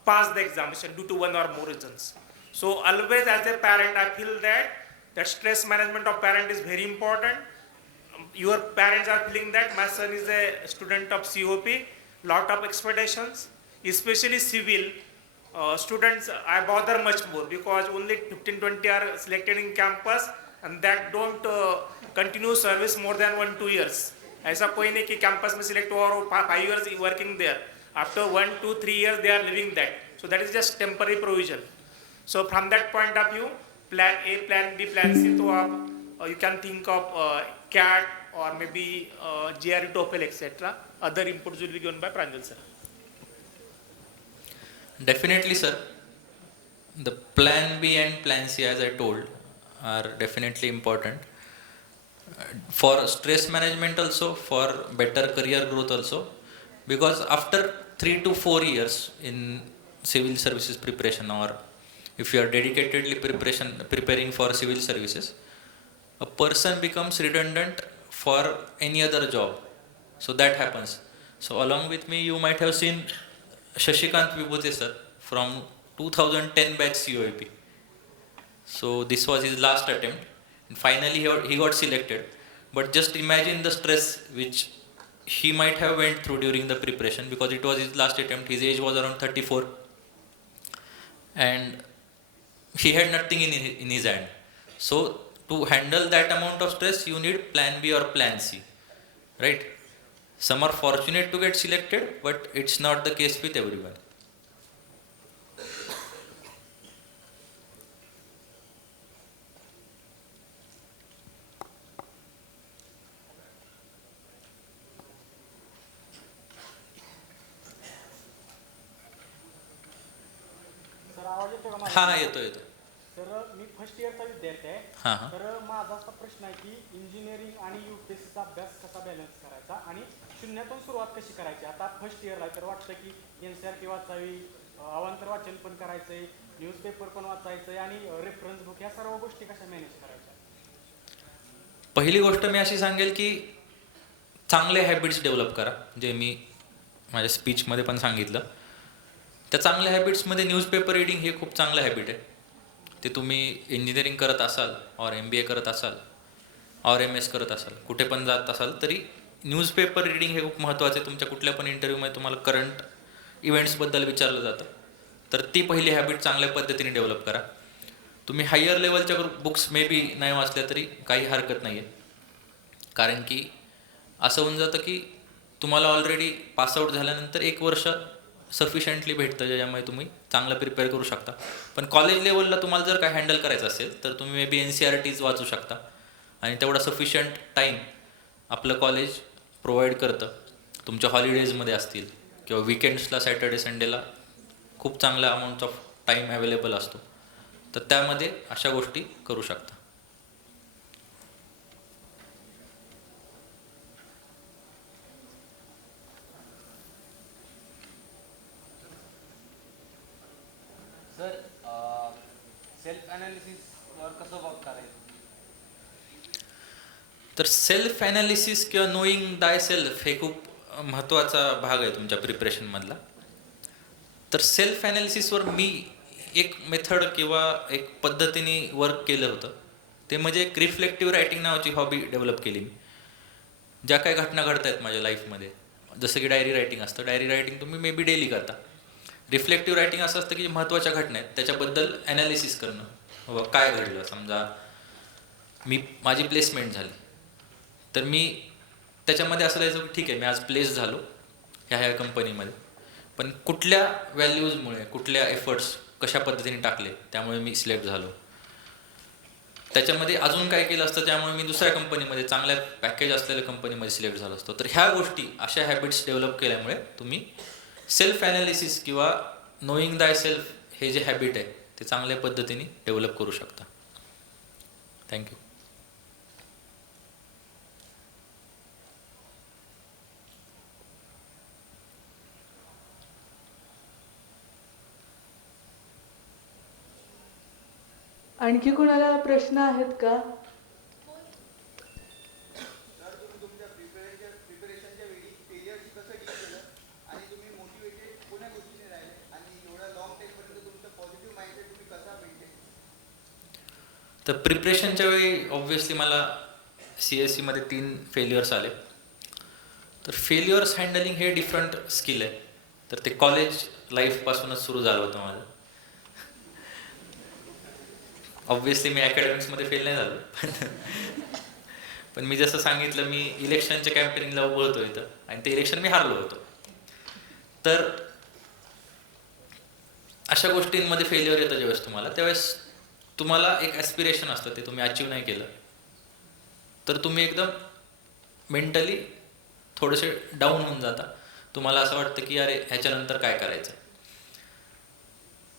pass the examination due to one or more reasons. So always as a parent, I feel that stress management of parent is very important. Your parents are feeling that my son is a student of COP, lot of expectations, especially civil students. I bother much more because only 15-20 are selected in campus, and that don't continue service more than 1-2 years. ऐसा कोई नहीं कि campus में select हुआ और 5 years working there. After 1-2-3 years they are leaving that. So that is just temporary provision. So from that point of view, plan A, plan B, plan C, तो आप you can think of CAT or maybe GRE, TOEFL, etc. Other inputs will be given by Pranjal sir. Definitely, sir. The plan B and plan C, as I told, are definitely important. For stress management also, for better career growth also, because after 3 to 4 years in civil services preparation, or if you are dedicatedly preparing for civil services, a person becomes redundant for any other job. So that happens. So along with me, you might have seen Shashikant Vibhuti sir from 2010 batch COAP. So this was his last attempt, and finally he got selected. But just imagine the stress which he might have went through during the preparation, because it was his last attempt. His age was around 34, and he had nothing in his hand. So to handle that amount of stress, you need plan B or plan C, right? Some are fortunate to get selected, but it's not the case with everyone. हाँ येतो तर मी first इयरचा विद्यार्थी आहे. हाँ हाँ तर माझा असा प्रश्न आहे की इंजिनिअरिंग आणि UPSCचा अभ्यास कसा बॅलन्स करायचा आणि शून्यातून सुरुवात कशी करायची. आता फर्स्ट इयरला तर वाटतं की NCERT वाचावी, अवांतर वाचन पण करायचंय, न्यूजपेपर पण वाचायचंय आणि रेफरन्स बुक, या सर्व गोष्टी कशा मॅनेज करायच्या. पहिली गोष्ट मी अशी सांगेल की चांगले हॅबिट्स डेव्हलप करा, जे मी माझ्या स्पीचमध्ये पण सांगितलं. त्या चांगल्या हॅबिट्समध्ये न्यूजपेपर रीडिंग हे खूप चांगलं हॅबिट आहे. ते तुम्ही इंजिनिअरिंग करत असाल, और MBA करत असाल, और MS करत असाल, कुठे पण जात असाल तरी न्यूजपेपर रीडिंग हे खूप महत्त्वाचं आहे. तुमच्या कुठल्या पण इंटरव्ह्यूमध्ये तुम्हाला करंट इव्हेंट्सबद्दल विचारलं जातं, तर ती पहिली हॅबिट चांगल्या पद्धतीने डेव्हलप करा. तुम्ही हायर लेवलच्या बुक्स मे बी नाही वाचल्या तरी काही हरकत नाही आहे, कारण की असं होऊन जातं की तुम्हाला ऑलरेडी पासआउट झाल्यानंतर 1 वर्ष सफिशियंटली भेटतं, ज्याच्यामुळे तुम्ही चांगलं प्रिपेअर करू शकता. पण कॉलेज लेवलला तुम्हाला जर काय हँडल करायचं असेल तर तुम्ही मे बी NCERTs वाचू शकता, आणि तेवढा सफिशियंट टाईम आपलं कॉलेज प्रोव्हाइड करतं. तुमच्या हॉलिडेजमध्ये असतील किंवा विकेंड्सला, सॅटर्डे संडेला खूप चांगला अमाऊंट ऑफ टाईम अवेलेबल असतो, तर त्यामध्ये अशा गोष्टी करू शकता. सेल्फ ॲनालिसिसवर कसं वर्क करायचं? तर सेल्फ ॲनालिसिस किंवा नोईंग दाय सेल्फ हे खूप महत्त्वाचा भाग आहे तुमच्या प्रिपरेशनमधला. तर सेल्फ ॲनालिसिसवर मी एक मेथड किंवा एक पद्धतीने वर्क केलं होतं. ते म्हणजे एक रिफ्लेक्टिव्ह रायटिंग नावाची हॉबी डेव्हलप केली मी. ज्या काही घटना घडत आहेत माझ्या लाईफमध्ये, जसं की डायरी रायटिंग असतं, डायरी रायटिंग तुम्ही मे बी डेली करता. रिफ्लेक्टिव्ह रायटिंग असं असतं की महत्त्वाच्या घटना आहेत त्याच्याबद्दल ॲनालिसिस करणं. बाबा काय घडलं, समजा माझी प्लेसमेंट झाली, तर मी त्याच्यामध्ये असं लिहायचं की ठीक आहे मी आज प्लेस झालो ह्या कंपनीमध्ये, पण कुठल्या व्हॅल्यूजमुळे, कुठल्या एफर्ट्स कशा पद्धतीने टाकले त्यामुळे मी सिलेक्ट झालो. त्याच्यामध्ये अजून काय केलं असतं त्यामुळे मी दुसऱ्या कंपनीमध्ये, चांगल्या पॅकेज असलेल्या कंपनीमध्ये सिलेक्ट झालो असतो. तर ह्या गोष्टी, अशा हॅबिट्स डेव्हलप केल्यामुळे तुम्ही सेल्फ ॲनालिसिस किंवा नोईंग दाय सेल्फ हे जे हॅबिट आहे ते चांगल्या पद्धतीने डेव्हलप करू शकता. थँक्यू. आणखी कुणाला प्रश्न आहेत का? प्रिपरेशनच्या वेळी फेलियरची कसं डील केलं आणि तुम्ही मोटिवेटेड कोण्या गोष्टीने राहिले आणि एवढा लॉंग टाईमपर्यंत तुमचं पॉझिटिव्ह माइंडसेट तुम्ही कसा मेंटेन? तर प्रिपरेशनच्या वेळी ऑब्व्हियसली मला CSE मध्ये 3 फेल्युअर्स आले. तर फेल्युअर्स हँडलिंग हे डिफरंट स्किल आहे. तर ते कॉलेज लाईफपासूनच सुरू झालं होतं माझं. ऑब्व्हियसली मी अकॅडमिक्समध्ये फेल नाही झालो, पण मी जसं सांगितलं मी इलेक्शनच्या कॅम्पेनिंगला उभं होतो इथं आणि ते इलेक्शन मी हारलो होतो. तर अशा गोष्टींमध्ये फेल्युअर येतं ज्यावेळेस तुम्हाला, त्यावेळेस तुम्हाला एक ॲस्पिरेशन असतं, ते तुम्ही अचीव नाही केलं तर तुम्ही एकदम मेंटली थोडेसे डाऊन होऊन जाता. तुम्हाला असं वाटतं की अरे ह्याच्यानंतर काय करायचं.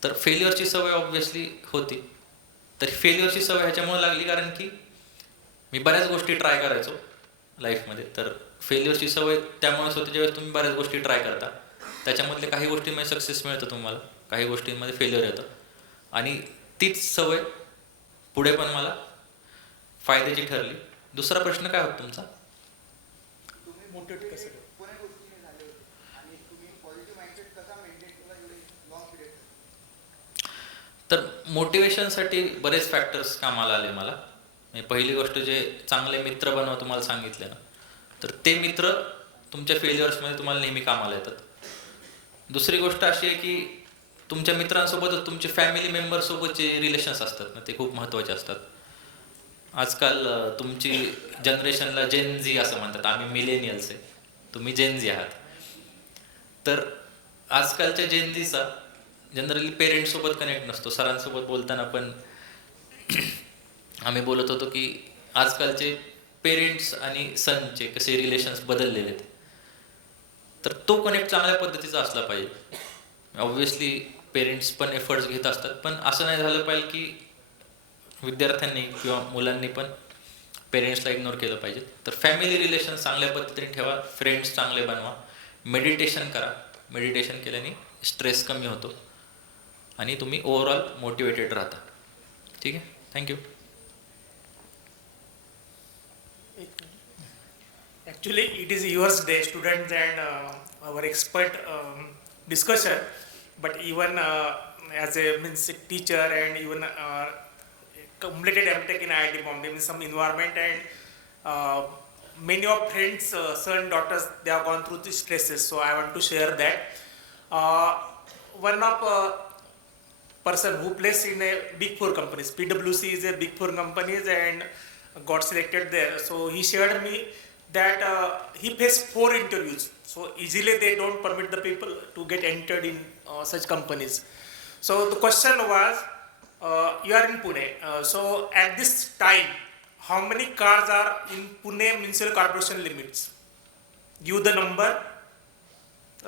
तर फेल्युअरची सवय ऑब्व्हियसली होती. तर फेल्युअरची सवय ह्याच्यामुळे लागली कारण की मी बऱ्याच गोष्टी ट्राय करायचो लाईफमध्ये. तर फेल्युअरची सवय त्यामुळेच होती, ज्यावेळेस तुम्ही बऱ्याच गोष्टी ट्राय करता त्याच्यामधले काही गोष्टींमध्ये सक्सेस मिळतं तुम्हाला, काही गोष्टींमध्ये फेल्युअर येतं. आणि तीच सवय पुढे पण मला फायद्याची ठरली. दुसरा प्रश्न काय होता तुमचा? तुम्ही मोटिवेट कसं कोण्या गोष्टीने झाले होते आणि तुम्ही पॉझिटिव्ह माइंडसेट कसा मेंटेन केला एवढे लॉंग पिरियड? तर मोटिवेशनसाठी बरेच फॅक्टर्स कामाला आले मला. पहिली गोष्ट जे चांगले मित्र बनवा तुम्हाला सांगितले ना, तर ते मित्र तुमच्या फेल्युअर्समध्ये तुम्हाला नेहमी कामाला येतात. दुसरी गोष्ट अशी आहे की तुमच्या मित्रांसोबतच तुमचे फॅमिली मेंबरसोबतचे रिलेशन्स असतात ना, ते खूप महत्त्वाचे असतात. आजकाल तुमची जनरेशनला जेन झी असं म्हणतात, आम्ही मिलेनियल्स आहे, तुम्ही जेन झी आहात. तर आजकालच्या जेन झीचा जनरली पेरेंट्ससोबत कनेक्ट नसतो. सरांसोबत बोलताना पण आम्ही बोलत होतो की आजकालचे पेरेंट्स आणि सनचे कसे रिलेशन्स बदललेले आहेत. तर तो कनेक्ट चांगल्या पद्धतीचा असला पाहिजे. ऑब्व्हियसली पेरेंट्स पण एफर्ट्स घेत असतात, पण असं नाही झालं पाहिजे की विद्यार्थ्यांनी किंवा मुलांनी पण पेरेंट्सला इग्नोर केलं पाहिजे. तर फॅमिली रिलेशन चांगल्या पद्धतीने ठेवा, फ्रेंड्स चांगले बनवा, मेडिटेशन करा. मेडिटेशन केल्याने स्ट्रेस कमी होतो आणि तुम्ही ओव्हरऑल मोटिवेटेड राहता. ठीक आहे, thank you. Actually, it is yours day, students and our expert discussion. But even as a means a teacher and even completed MTech in IIT Bombay, means some environment and many of friends, son, daughters, they have gone through the stresses. So I want to share that. One of person who placed in a big four companies, PwC is a big four companies and got selected there. So he shared me that he faced 4 interviews. So easily they don't permit the people to get entered in such companies. So the question was, you are in Pune. So at this time, how many cars are in Pune Municipal Corporation limits? Give the number.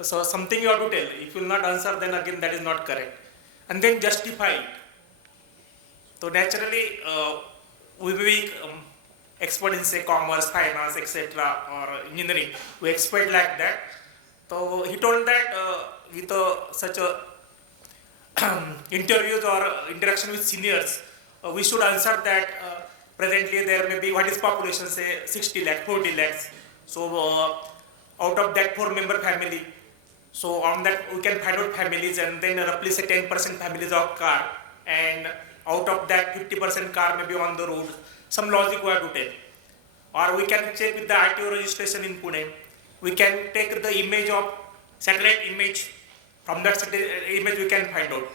So something you have to tell. If you will not answer, then again that is not correct. And then justify it. So naturally, we will be expert in say commerce, finance, etc. or engineering. We expert like that. So he told that with such a interviews or interaction with seniors, we should answer that presently there may be, what is population, say 60 lakh, 40 lakhs. So out of that 4-member family, so on that we can find out families, and then roughly say 10% families of car, and out of that 50% car may be on the road. Some logic we have to take. Or we can check with the RTO registration in Pune. We can take the image of satellite image. From that image we can find out.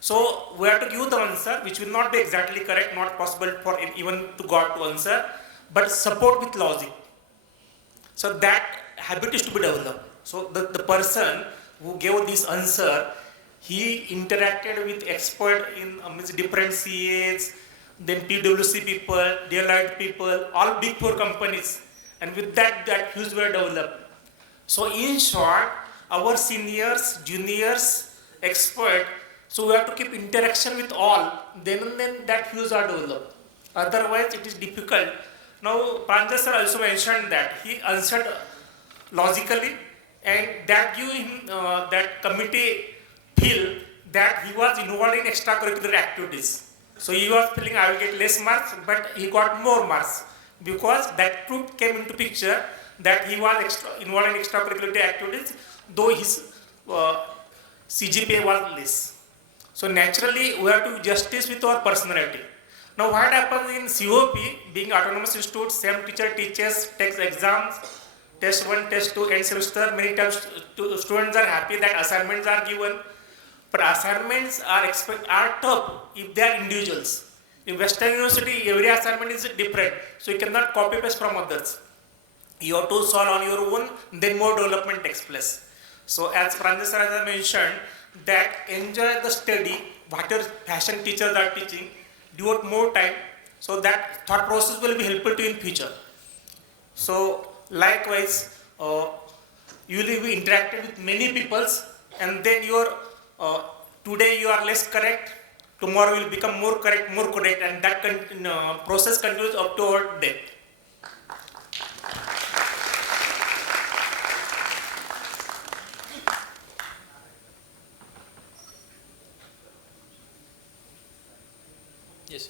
So we have to give the answer, which will not be exactly correct, not possible for even to God to answer, but support with logic. So that habit is to be developed. So the person who gave this answer, he interacted with expert in different CAs, then PwC people, Deloitte people, all big 4 companies, and with that views were developed. So in short, our seniors, juniors, expert, so we have to keep interaction with all, then that views are developed. Otherwise it is difficult. Now Pranjal sir also mentioned that he answered logically, and that give him that committee feel that he was involved in extracurricular activities. So he was feeling I will get less marks, but he got more marks because that truth came into picture that he was involved in extracurricular activities, though his CGPA was less. So naturally we have to do justice with our personality. Now what happens in COP, being autonomous institute, same teacher teaches, takes exams, test 1, test 2, end semester, many times students are happy that assignments are given, but assignments are tough if they are individuals. In Western University, every assignment is different, so you cannot copy paste from others. You have to solve on your own, then more development takes place. So as Pranjal sir has mentioned, that enjoy the study, whatever fashion teachers are teaching, devote more time, so that thought process will be helpful to you in future. So likewise, you will be interacted with many peoples, and then your today you are less correct, tomorrow you will become more correct, and that process continues up to our death. Yes.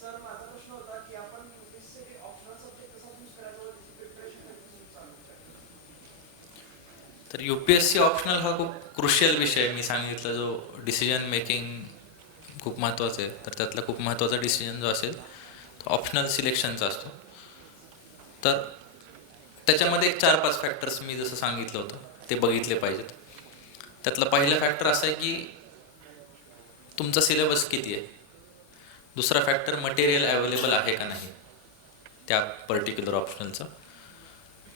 Sir माझा प्रश्न होता की आपण UPSC optional subject कसा choose करायचा व त्याची preparation कशी चालू करायची? तर UPSC ऑप्शनल हा खूप क्रुशियल विषय आहे. मी सांगितलं जो डिसिजन मेकिंग खूप महत्त्वाचं आहे, तर त्यातला खूप महत्त्वाचा डिसिजन जो असेल तो ऑप्शनल सिलेक्शनचा असतो. तर त्याच्यामध्ये 4-5 फॅक्टर्स मी जसं सांगितलं होतं ते बघितले पाहिजेत. त्यातला पहिला फॅक्टर असा आहे की तुमचा सिलेबस किती आहे. दुसरा फॅक्टर मटेरियल अवेलेबल आहे का नाही त्या पर्टिक्युलर ऑप्शनलचा.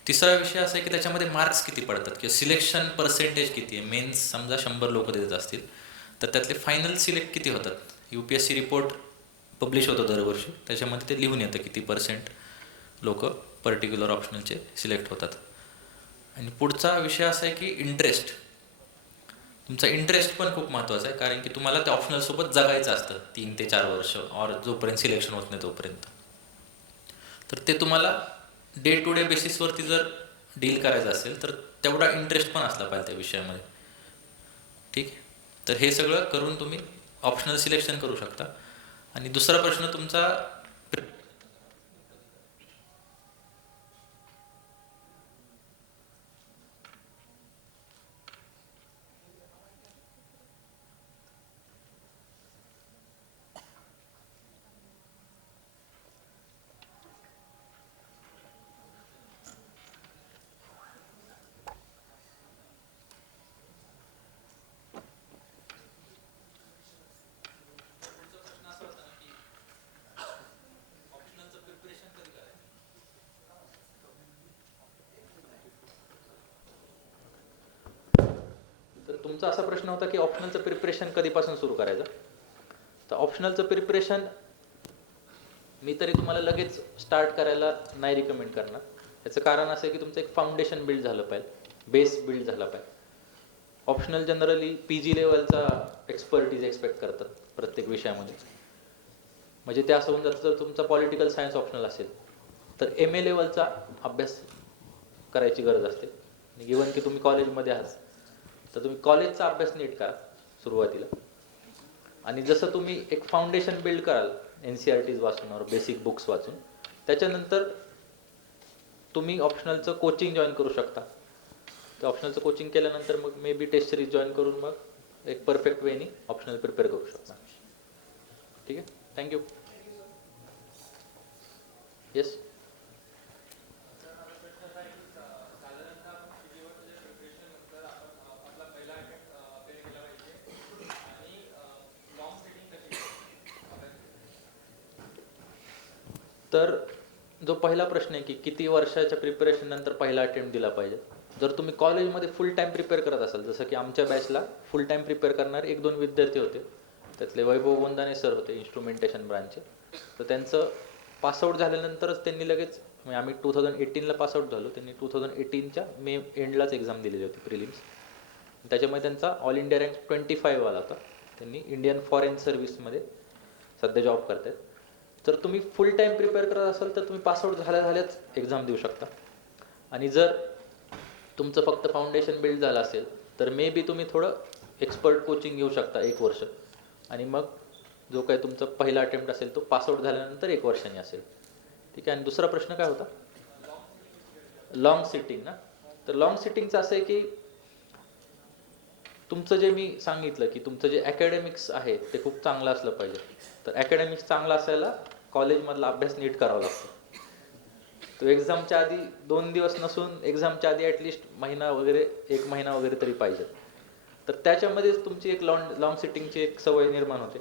तिसरा विषय असा आहे की त्याच्यामध्ये मार्क्स किती पडतात किंवा सिलेक्शन पर्सेंटेज किती आहे. मेन्स समजा 100 लोक देत असतील तर त्यातले फायनल सिलेक्ट किती होतात. UPSC रिपोर्ट पब्लिश होतो दरवर्षी, त्याच्यामध्ये ते लिहून येतं किती % लोक पर्टिक्युलर ऑप्शनलचे सिलेक्ट होतात. आणि पुढचा विषय असा आहे की इंटरेस्ट. तुमचा इंटरेस्ट पण खूप महत्त्वाचा आहे, कारण की तुम्हाला त्या ऑप्शनलसोबत जगायचं असतं 3 ते 4 वर्ष और जोपर्यंत सिलेक्शन होत नाही तोपर्यंत. तर ते तुम्हाला डे टू डे बेसिसवरती जर डील करायचं असेल तर तेवढा इंटरेस्ट पण असला पाहिजे त्या विषयामध्ये. ठीक आहे, तर हे सगळं करून तुम्ही ऑप्शनल सिलेक्शन करू शकता. आणि दुसरा प्रश्न तुमचा तुमचा असा प्रश्न होता की ऑप्शनलचं प्रिपरेशन कधीपासून सुरू करायचं. तर ऑप्शनलचं प्रिपरेशन मी तरी तुम्हाला लगेच स्टार्ट करायला नाही रिकमेंड करणार. याचं कारण असं आहे की तुमचं एक फाउंडेशन बिल्ड झालं पाहिजे, बेस बिल्ड झाला पाहिजे. ऑप्शनल जनरली PG लेवलचा एक्सपर्टीज एक्सपेक्ट करतात प्रत्येक विषयामध्ये. म्हणजे ते असं होऊन जातं, जर तुमचा पॉलिटिकल सायन्स ऑप्शनल असेल तर MA लेवलचा अभ्यास करायची गरज असते. गिवन की तुम्ही कॉलेजमध्ये आहात तर तुम्ही कॉलेजचा अभ्यास नीट करा सुरुवातीला. आणि जसं तुम्ही एक फाउंडेशन बिल्ड कराल NCERTs वाचून और बेसिक बुक्स वाचून, त्याच्यानंतर तुम्ही ऑप्शनलचं कोचिंग जॉईन करू शकता. ते ऑप्शनलचं कोचिंग केल्यानंतर मग maybe test series join करून मग एक परफेक्ट वेनी ऑप्शनल प्रिपेअर करू शकता. ठीक आहे, थँक्यू. येस. तर जो पहिला प्रश्न आहे की किती वर्षाच्या प्रिपरेशन नंतर पहिला अटेम्प्ट दिला पाहिजे. जर तुम्ही कॉलेजमध्ये फुल टाइम प्रिपेअर करत असाल, जसं की आमच्या बॅचला फुल टाइम प्रिपेअर करणारे 1-2 विद्यार्थी होते, त्यातले वैभव गोंदाने सर होते इन्स्ट्रुमेंटेशन ब्रांचचे. तर त्यांचं पासआउट झाल्यानंतरच त्यांनी लगेच, म्हणजे आम्ही 2018ला पासआउट झालो, त्यांनी 2018च्या मे एंडलाच एक्झाम दिलेली होती प्रिलिम्स. त्याच्यामध्ये त्यांचा ऑल इंडिया रँक 25 आला होता. त्यांनी इंडियन फॉरेन सर्व्हिसमध्ये सध्या जॉब करतात. जर तुम्ही फुल टाइम प्रिपेअर करत असाल तर तुम्ही पासआउट झाल्याच एक्झाम देऊ शकता. आणि जर तुमचं फक्त फाउंडेशन बिल्ड झालं असेल तर मे बी तुम्ही थोडं एक्सपर्ट कोचिंग घेऊ शकता 1 वर्ष, आणि मग जो काही तुमचा पहिला अटेम्प्ट असेल तो पासआउट झाल्यानंतर 1 वर्षाने असेल. ठीक आहे. आणि दुसरा प्रश्न काय होता? लॉंग सिटिंग ना. तर लॉंग सिटिंगचं असं आहे की तुमचं जे मी सांगितलं की तुमचं जे अकॅडमिक्स आहे ते खूप चांगलं असलं पाहिजे. तर अकॅडमिक्स चांगलं असायला कॉलेजमधला अभ्यास नीट करावा लागतो. तो एक्झामच्या आधी 2 दिवस नसून एक्झामच्या आधी ॲटलिस्ट महिना वगैरे 1 महिना वगैरे तरी पाहिजे. तर त्याच्यामध्येच तुमची एक लॉंग सिटिंगची एक सवय निर्माण होते.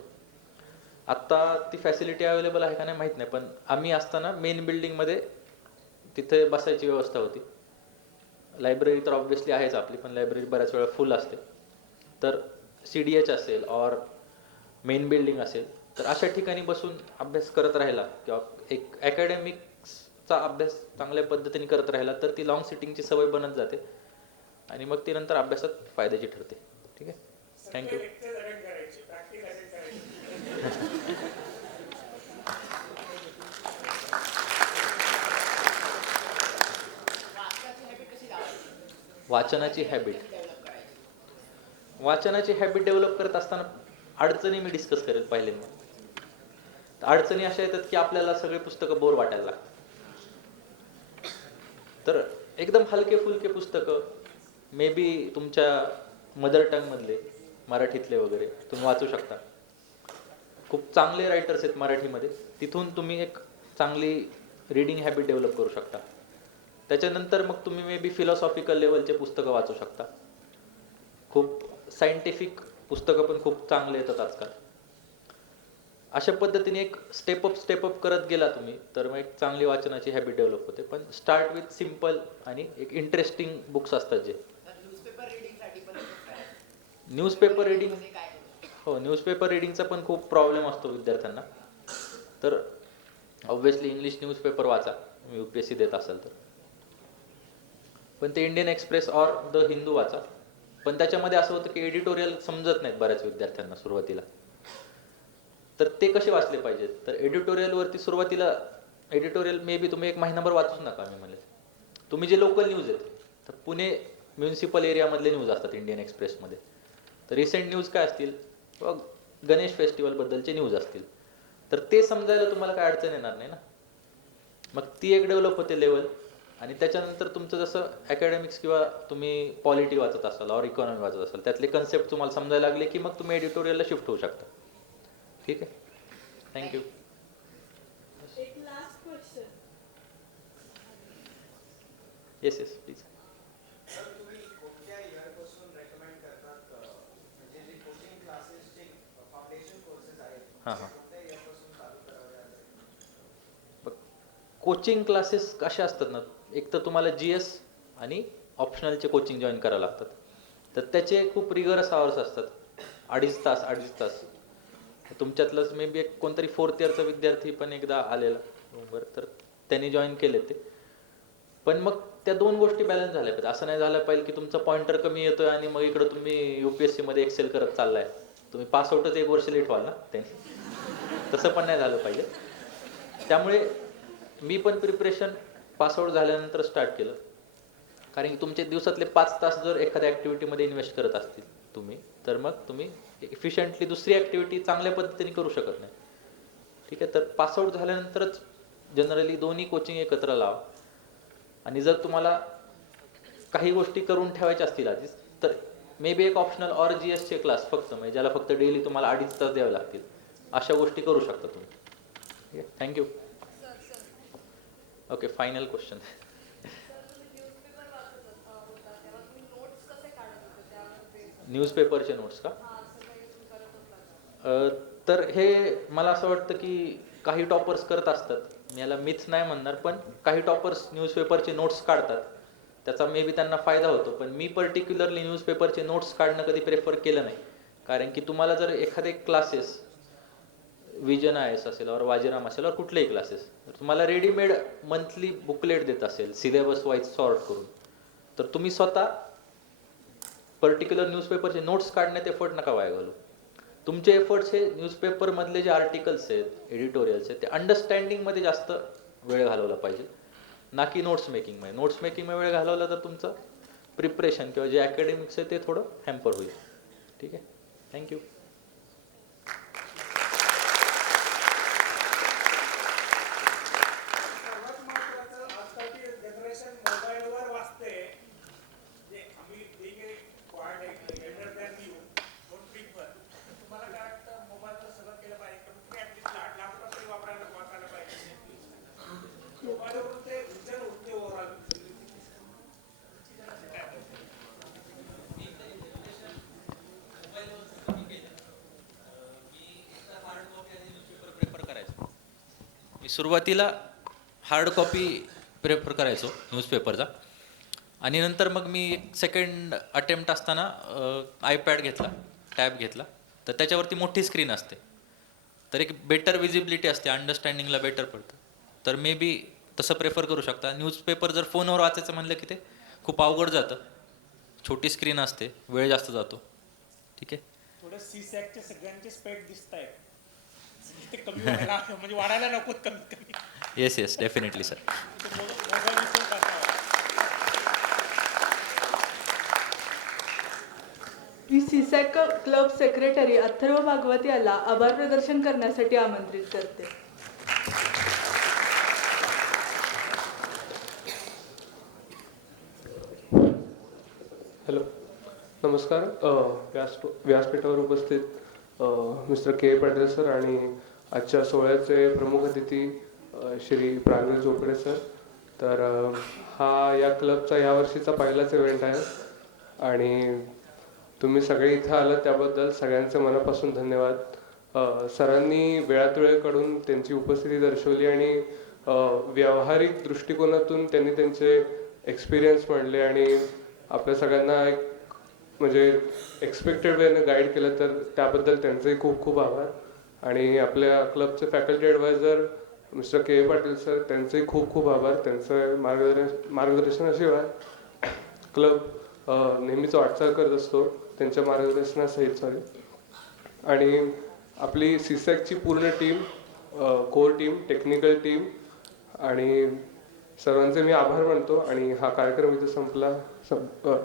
आत्ता ती फॅसिलिटी अवेलेबल आहे का नाही माहीत नाही, पण आम्ही असताना मेन बिल्डिंगमध्ये तिथे बसायची व्यवस्था होती. लायब्ररी तर ऑब्व्हियसली आहेच आपली, पण लायब्ररी बऱ्याच वेळा फुल असते. तर CDH असेल और मेन बिल्डिंग असेल तर अशा ठिकाणी बसून अभ्यास करत राहिला किंवा एक अकॅडमिक्सचा अभ्यास चांगल्या पद्धतीने करत राहिला तर ती लॉंग सिटिंगची सवय बनत जाते आणि मग ती नंतर अभ्यासात फायद्याची ठरते. ठीक आहे, थँक्यू. लेक्चर अटेंड करायचे, प्रॅक्टिस अटेंड करायची. वाचनाची हॅबिट डेव्हलप करत असताना अडचणी मी डिस्कस करेल पहिल्यांदा. अडचणी अशा येतात की आपल्याला सगळे पुस्तकं बोर वाटायला लागतात. तर एकदम हलके फुलके पुस्तकं मे बी तुमच्या मदर टंग मधले मराठीतले वगैरे तुम्ही वाचू शकता. खूप चांगले रायटर्स आहेत मराठीमध्ये, तिथून तुम्ही एक चांगली रीडिंग हॅबिट डेव्हलप करू शकता. त्याच्यानंतर मग तुम्ही मे बी फिलॉसॉफिकल लेवलचे पुस्तकं वाचू शकता. खूप सायंटिफिक पुस्तकं पण खूप चांगले येतात आजकाल. अशा पद्धतीने एक स्टेप अप करत गेला तुम्ही तर मग एक चांगली वाचनाची हॅबिट डेव्हलप होते. पण स्टार्ट विथ सिम्पल आणि एक इंटरेस्टिंग बुक्स असतात जे. न्यूजपेपर रिडिंग, हो, न्यूजपेपर रिडिंगचा पण खूप प्रॉब्लेम असतो विद्यार्थ्यांना. तर ऑब्व्हियसली इंग्लिश न्यूजपेपर वाचा UPSC देत असाल तर. पण ते इंडियन एक्सप्रेस और द हिंदू वाचा. पण त्याच्यामध्ये असं होतं की एडिटोरियल समजत नाहीत बऱ्याच विद्यार्थ्यांना सुरुवातीला. तर ते कसे वाचले पाहिजेत? तर एडिटोरियलवरती सुरुवातीला एडिटोरियल मे बी तुम्ही 1 महिनाभर वाचूच नका. मी म्हणेल तुम्ही जे लोकल न्यूज आहेत, तर पुणे म्युन्सिपल एरियामधले न्यूज असतात इंडियन एक्सप्रेसमध्ये. तर रिसेंट न्यूज काय असतील किंवा गणेश फेस्टिवलबद्दलचे न्यूज असतील, तर ते समजायला तुम्हाला काय अडचण येणार नाही ना. मग ती एक डेव्हलप होते लेवल. आणि त्याच्यानंतर तुमचं जसं अकॅडमिक्स किंवा तुम्ही पॉलिटी वाचत असाल और इकॉनॉमी वाचत असाल, त्यातले कन्सेप्ट तुम्हाला समजायला लागले की मग तुम्ही एडिटोरियलला शिफ्ट होऊ शकता. ठीक आहे, थँक्यू. एक last question. Yes please. Sir, तुम्ही कोणत्या इयरपासून रेकमेंड करतात, म्हणजे जे कोचिंग क्लासेसचे फाउंडेशन कोर्सेस आहेत कोणत्या इयरपासून चालू करावे? कोचिंग क्लासेस कसे असतात ना, एक तर तुम्हाला GS आणि ऑप्शनलचे कोचिंग जॉईन करावं लागतात. तर त्याचे खूप रिगरस आवर्स असतात, 2.5 तास. तुमच्यातलंच मे बी एक कोणतरी 4th इयरचा विद्यार्थी पण एकदा आलेला बरोबर, तर त्यांनी जॉईन केले ते. पण मग त्या 2 गोष्टी बॅलन्स झाल्या पाहिजे. असं नाही झालं पाहिजे की तुमचा पॉइंटर कमी येतोय आणि मग इकडं तुम्ही UPSC मध्ये एक्सेल करत चाललाय. तुम्ही पासआउटच 1 वर्ष लेट व्हाल ना त्यांनी. तसं पण नाही झालं पाहिजे. त्यामुळे मी पण प्रिपरेशन पासआउट झाल्यानंतर स्टार्ट केलं. कारण की तुमचे दिवसातले 5 तास जर एखाद्या ॲक्टिव्हिटीमध्ये इन्व्हेस्ट करत असतील तुम्ही, तर मग तुम्ही इफिशियंटली दुसरी ॲक्टिव्हिटी चांगल्या पद्धतीने करू शकत नाही. ठीक आहे, तर पासआउट झाल्यानंतरच जनरली दोन्ही कोचिंग एकत्र लावा. आणि जर तुम्हाला काही गोष्टी करून ठेवायच्या असतील आधीच, तर मे बी एक ऑप्शनल GSचे क्लास फक्त, म्हणजे ज्याला फक्त डेली तुम्हाला 2.5 तास द्यावे लागतील, अशा गोष्टी करू शकता तुम्ही. ठीक आहे, थँक्यू. Okay, final question. न्यूजपेपरचे नोट्स का? तर हे मला असं वाटतं की काही टॉपर्स करत असतात. मी याला मिथ नाही म्हणणार, पण काही टॉपर्स न्यूजपेपरचे नोट्स काढतात, त्याचा मे बी त्यांना फायदा होतो. पण मी पर्टिक्युलरली न्यूजपेपरचे नोट्स काढणं कधी प्रेफर केलं नाही. कारण की तुम्हाला जर एखादे क्लासेस, विजन IAS असेल और वाजीराम असेल और कुठलेही क्लासेस, तुम्हाला रेडीमेड मंथली बुकलेट देत असेल सिलेबस वाईज सॉर्ट करून, तर तुम्ही स्वतः पर्टिक्युलर न्यूजपेपरचे नोट्स काढण्यात एफर्ट नका वाया घालू. तुमचे एफर्ट्स हे न्यूजपेपरमधले जे आर्टिकल्स आहेत, एडिटोरियल्स आहेत, ते अंडरस्टँडिंगमध्ये जास्त वेळ घालवला पाहिजे, ना की नोट्स मेकिंगमध्ये. नोट्स मेकिंगमध्ये वेळ घालवला तर तुमचं प्रिपरेशन किंवा जे अकॅडमिक्स आहे ते थोडं हॅम्पर होईल. ठीक आहे, थँक्यू. सर्वात महत्त्वाचं आजकालची जनरेशन मोबाईलवर वाचते. जे आम्ही Elder than you don't prefer. तुम्हाला काय वाटतं, मोबाईलवर सगळं केलं पाहिजे, पण तुम्ही ऍटलीस्ट लॅपटॉप तरी वाचायला पाहिजे. मोबाईलवरून ते विजन उठते ओव्हरऑल. प्रेफर करायचो. मी सुरुवातीला हार्ड कॉपी प्रेफर करायचो न्यूजपेपरचा, आणि नंतर मग मी सेकंड अटेम्प्ट असताना iPad घेतला, टॅब घेतला, तर त्याच्यावरती मोठी स्क्रीन असते, तर एक बेटर विजिबिलिटी असते, अंडरस्टँडिंगला बेटर पडतं. तर मे बी तसं प्रेफर करू शकता. न्यूजपेपर जर फोनवर वाचायचं म्हणलं की ते खूप अवघड जातं, छोटी स्क्रीन असते, वेळ जास्त जातो. ठीक आहे, थोडं CSATचे सगळ्यांचे स्पेक दिसत आहेत, ते कमी व्हायला म्हणजे वाढायला नकोत कमीत कमी. Yes yes, definitely sir. Mobile विसरून टाकावा. मी CSAC club secretary Atharva Bhagwat याला आभार प्रदर्शन करण्यासाठी आमंत्रित करते. हॅलो, नमस्कार. व्यासपीठावर उपस्थित मिस्टर के पाटील सर आणि आजच्या सोहळ्याचे प्रमुख अतिथी श्री प्रांजल चोपडे सर. तर हा या क्लबचा यावर्षीचा पहिलाच इव्हेंट आहे आणि तुम्ही सगळे इथं आलात त्याबद्दल सगळ्यांचे मनापासून धन्यवाद. सरांनी वेळात वेळ काढून त्यांची उपस्थिती दर्शवली आणि व्यावहारिक दृष्टिकोनातून त्यांनी त्यांचे एक्सपिरियन्स मांडले आणि आपल्या सगळ्यांना एक म्हणजे एक्सपेक्टेड वेने गाईड केलं, तर त्याबद्दल त्यांचेही खूप खूप आभार. आणि आपल्या क्लबचे फॅकल्टी ॲडवायझर मिस्टर के पाटील सर, त्यांचेही खूप खूप आभार. त्यांचं मार्गदर्शनाशिवाय क्लब नेहमीच वाटचाल करत असतो, त्यांच्या मार्गदर्शनासहित. सॉरी. आणि आपली CSACची पूर्ण team, core team, technical team आणि सर्वांचे मी आभार मानतो आणि हा कार्यक्रम इथे संपला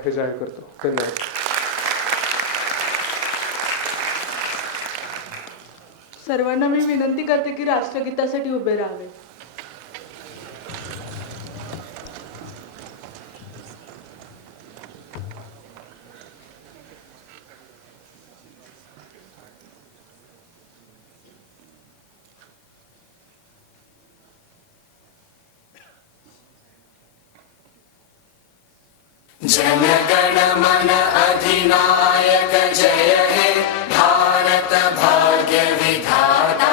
हे जाहीर करतो. धन्यवाद. सर्वांना मी विनंती करते की राष्ट्रगीतासाठी उभे राहावे. जनगण मन अधिनायक जय हे भारत भाग्य विधाता.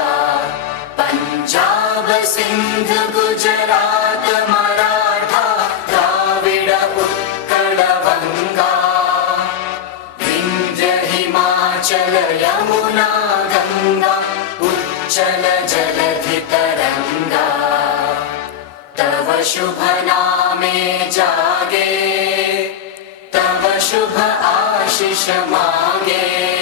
पंजाब सिंध गुजरात मराठा द्राविड उत्कल बंगा. विंध्य हिमाचल यमुना गंगा उच्चल जलधि तरंगा. तव शुभ नामे जागे, तव शुभ आशीष मांगे.